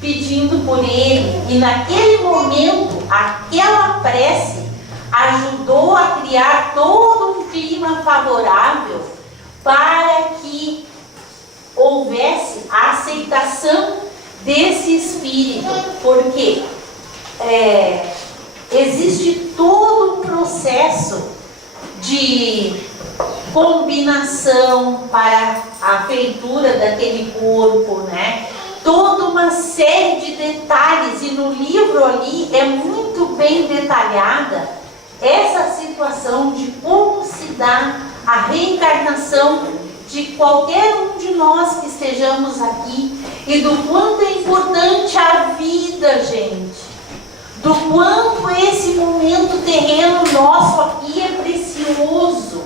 pedindo por ele. E naquele momento, aquela prece ajudou a criar todo um clima favorável para que houvesse a aceitação desse espírito, porque existe todo um processo de combinação para a feitura daquele corpo, né? Toda uma série de detalhes, e no livro ali é muito bem detalhada essa situação de como se dá a reencarnação de qualquer um de nós que estejamos aqui, e do quanto é importante a vida, gente, do quanto esse momento terreno nosso aqui é precioso,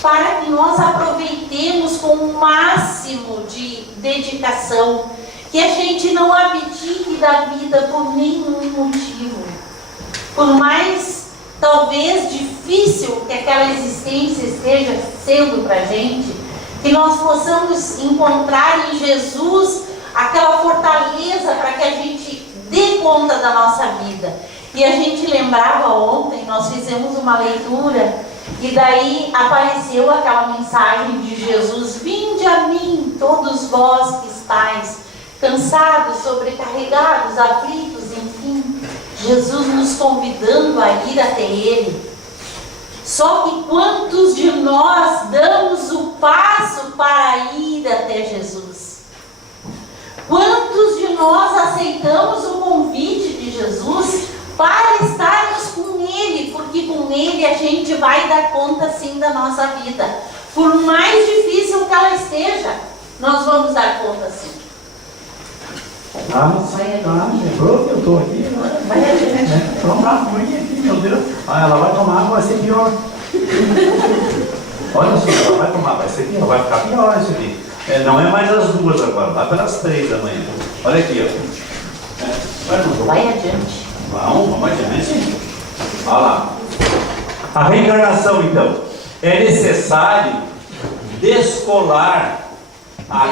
para que nós aproveitemos com o máximo de dedicação, que a gente não abdique da vida por nenhum motivo. Por mais, talvez, difícil que aquela existência esteja sendo para a gente, que nós possamos encontrar em Jesus aquela fortaleza para que a gente dê conta da nossa vida. E a gente lembrava ontem, nós fizemos uma leitura, e daí apareceu aquela mensagem de Jesus: vinde a mim, todos vós que estáis cansados, sobrecarregados, aflitos, enfim. Jesus nos convidando a ir até Ele. Só que quantos de nós damos o passo para ir até Jesus? Quantos de nós aceitamos o convite de Jesus para estarmos com Ele? Porque com Ele a gente vai dar conta sim da nossa vida. Por mais difícil que ela esteja, nós vamos dar conta sim. Lembrou que eu estou aqui? Vamos lá, ruim aqui, meu Deus. Ela vai tomar água, vai ser pior. Olha só, ela vai tomar, vai ser pior, vai ficar pior isso aqui. Não é mais às 2 agora, vai pelas 3 da manhã. Olha aqui, ó. Vai adiante. Vamos adiante. Olha lá. A reencarnação, então, é necessário deslocar a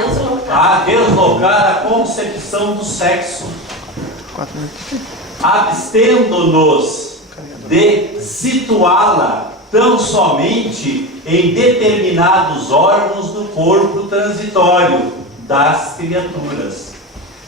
concepção do sexo, abstendo-nos de situá-la tão somente em determinados órgãos do corpo transitório das criaturas.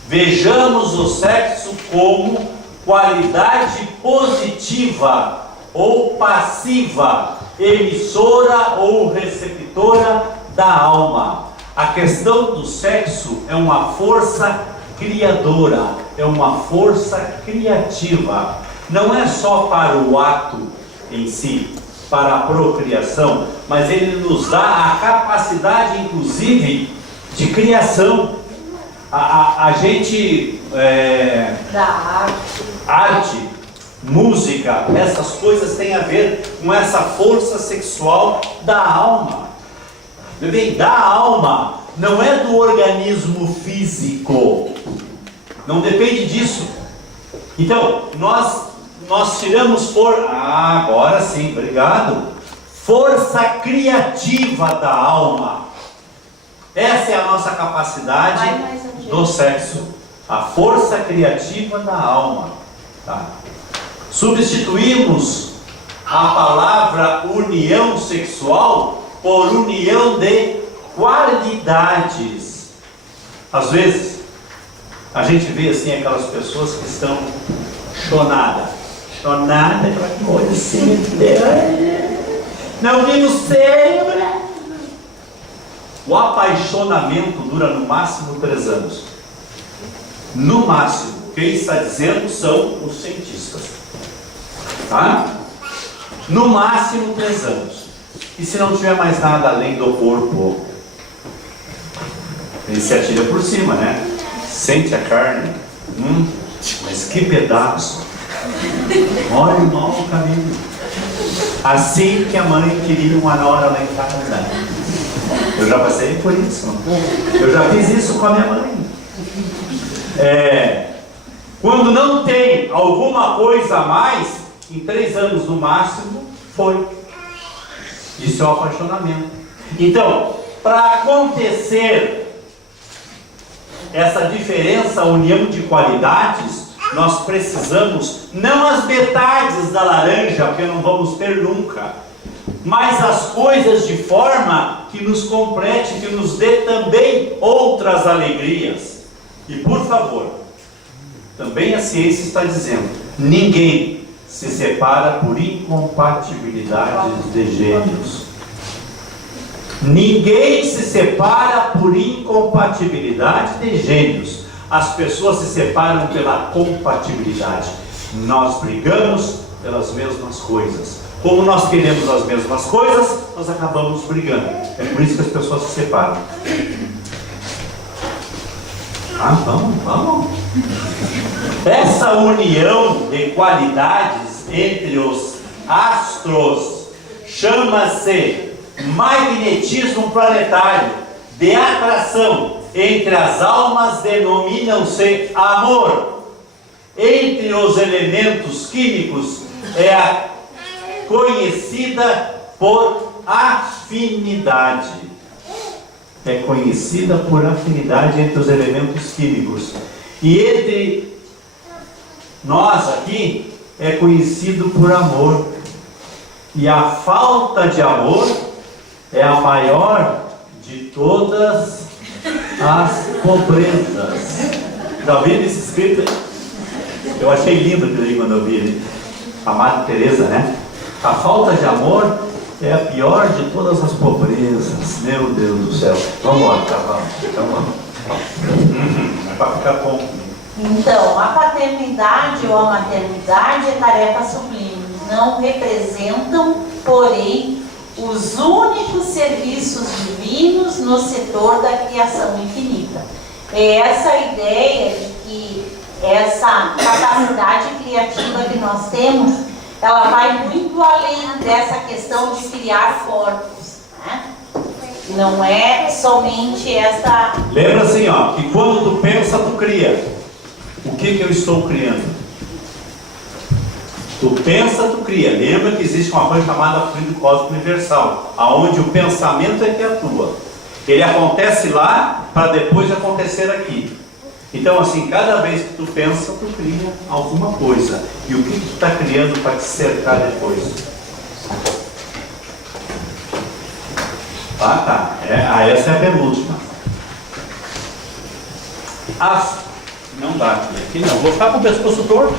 Vejamos o sexo como qualidade positiva ou passiva, emissora ou receptora da alma. A questão do sexo é uma força criadora, é uma força criativa. Não é só para o ato em si, para a procriação, mas ele nos dá a capacidade, inclusive, de criação. A gente... Da arte, música, essas coisas têm a ver com essa força sexual da alma. Bem, da alma, não é do organismo físico. Não depende disso. Então, nós tiramos agora sim, obrigado. Força criativa da alma. Essa é a nossa capacidade do sexo. A força criativa da alma. Tá? Substituímos a palavra união sexual por união de qualidades. Às vezes, a gente vê assim aquelas pessoas que estão chonadas, aquela coisa assim, não vi no seio. O apaixonamento dura no máximo 3 anos. No máximo. Quem está dizendo são os cientistas. Tá? No máximo 3 anos. E se não tiver mais nada além do corpo, ele se atira por cima, né? Sente a carne. Mas que pedaço. Olha o mau caminho. Assim que a mãe queria uma nora lá em casa. Eu já passei por isso. Eu já fiz isso com a minha mãe. Quando não tem alguma coisa a mais, em 3 anos no máximo, foi. Isso é o apaixonamento. Então, para acontecer essa diferença, a união de qualidades, nós precisamos, não as metades da laranja, porque não vamos ter nunca, mas as coisas de forma que nos complete, que nos dê também outras alegrias. E por favor, também a ciência está dizendo, ninguém se separa por incompatibilidades de gêneros. Ninguém se separa por incompatibilidade de gêneros. As pessoas se separam pela compatibilidade. Nós brigamos pelas mesmas coisas. Como nós queremos as mesmas coisas, nós acabamos brigando. É por isso que as pessoas se separam. Vamos. Essa união de qualidades entre os astros chama-se magnetismo planetário. De atração entre as almas denomina-se amor. Entre os elementos químicos é conhecida por afinidade. É conhecida por afinidade entre os elementos químicos. E entre nós aqui é conhecido por amor. E a falta de amor é a maior de todas as pobrezas. Já ouviram esse escrito? Eu achei lindo aquilo aí quando eu vi. A Madre Teresa, né? A falta de amor é a pior de todas as pobrezas. Meu Deus do céu. Vamos lá, cavalo. É para ficar bom. Então, a paternidade ou a maternidade é tarefa sublime. Não representam, porém, os únicos serviços divinos no setor da criação infinita. É essa a ideia de que essa capacidade criativa que nós temos, ela vai muito além dessa questão de criar corpos, né? Não é somente essa... Lembra assim, que quando tu pensa, tu cria. O que eu estou criando? Tu pensa, tu cria. Lembra que existe uma coisa chamada fluido cósmico universal, aonde o pensamento é que atua. Ele acontece lá para depois acontecer aqui. Então assim, cada vez que tu pensa, tu cria alguma coisa. E o que tu está criando para te cercar depois? Essa é a penúltima. Não dá aqui não. Vou ficar com o pescoço torto.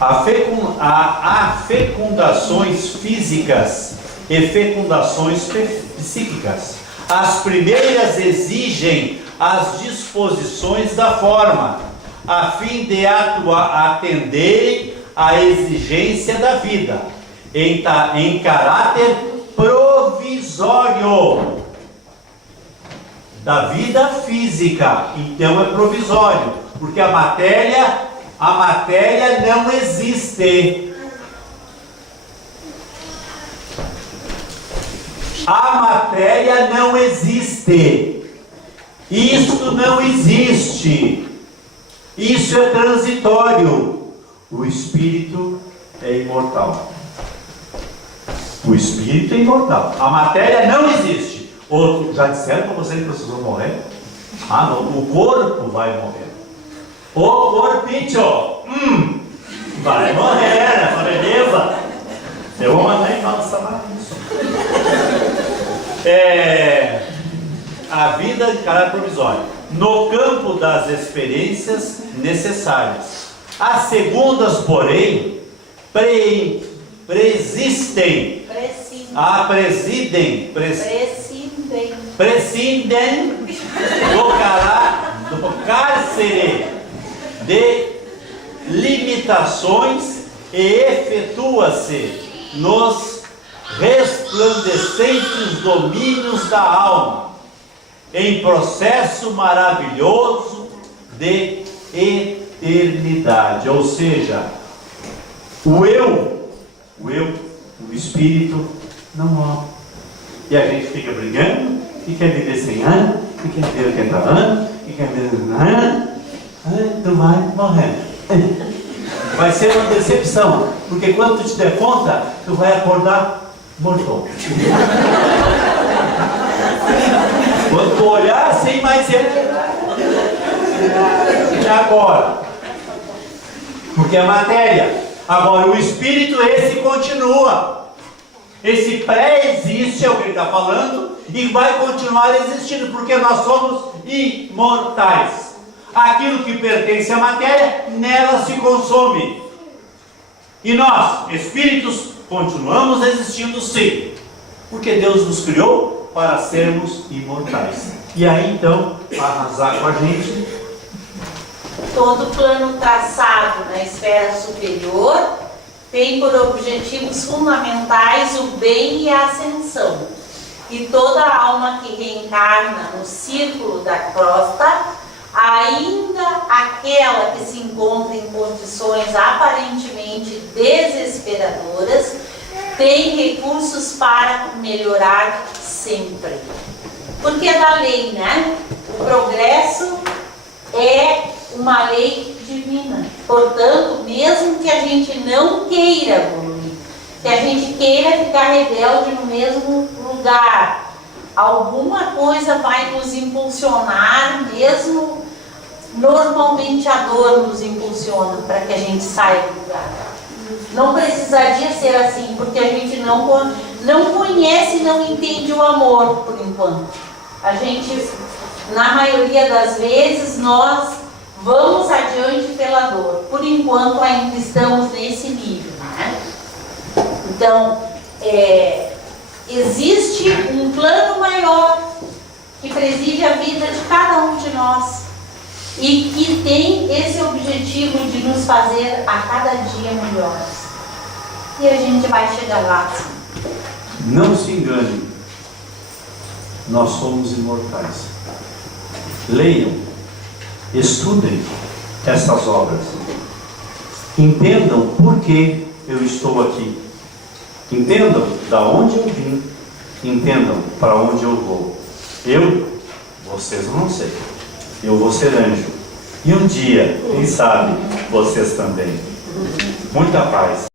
Há fecundações físicas e fecundações psíquicas. As primeiras exigem as disposições da forma, a fim de atenderem à exigência da vida, em caráter provisório. Da vida física, então é provisório, porque a matéria não existe. A matéria não existe. Isto não existe. Isso é transitório. O espírito é imortal. O espírito é imortal. A matéria não existe. Outro, já disseram para vocês que vocês vão morrer? Ah, não, o corpo vai morrer. O corpinho, vai morrer, não beleza? Eu vou mandar em nossa isso. A vida de caráter provisório. No campo das experiências necessárias. As segundas, porém, prescindem do cárcere de limitações e efetua-se nos resplandecentes domínios da alma, em processo maravilhoso de eternidade. Ou seja, o espírito não morre. E a gente fica brigando, e quer viver 100 anos, e quer viver 80 anos, e quer viver 100 anos. Tu vai morrendo. Vai ser uma decepção, porque quando tu te der conta, tu vai acordar morto. Quando tu olhar, sem mais ser. E agora? Porque a matéria. Agora o espírito, esse continua. Esse pré-existe, é o que ele está falando, e vai continuar existindo, porque nós somos imortais. Aquilo que pertence à matéria, nela se consome. E nós, espíritos, continuamos existindo sim, porque Deus nos criou para sermos imortais. E aí então, arrasar com a gente. Todo plano traçado na esfera superior tem por objetivos fundamentais o bem e a ascensão. E toda alma que reencarna no círculo da crosta, ainda aquela que se encontra em condições aparentemente desesperadoras, tem recursos para melhorar sempre. Porque é da lei, né? O progresso é uma lei divina. Portanto, mesmo que a gente não queira evoluir, que a gente queira ficar rebelde no mesmo lugar, alguma coisa vai nos impulsionar, mesmo normalmente a dor nos impulsiona para que a gente saia do lugar. Não precisaria ser assim, porque a gente não conhece e não entende o amor por enquanto. A gente, na maioria das vezes, nós vamos adiante pela dor. Por enquanto ainda estamos nesse nível, né? Então, existe um plano maior que preside a vida de cada um de nós e que tem esse objetivo de nos fazer a cada dia melhores. E a gente vai chegar lá. Não se engane, nós somos imortais. Leiam, estudem essas obras, entendam por que eu estou aqui, entendam da onde eu vim, entendam para onde eu vou. Vocês eu não sei, eu vou ser anjo, e um dia, quem sabe, vocês também. Muita paz.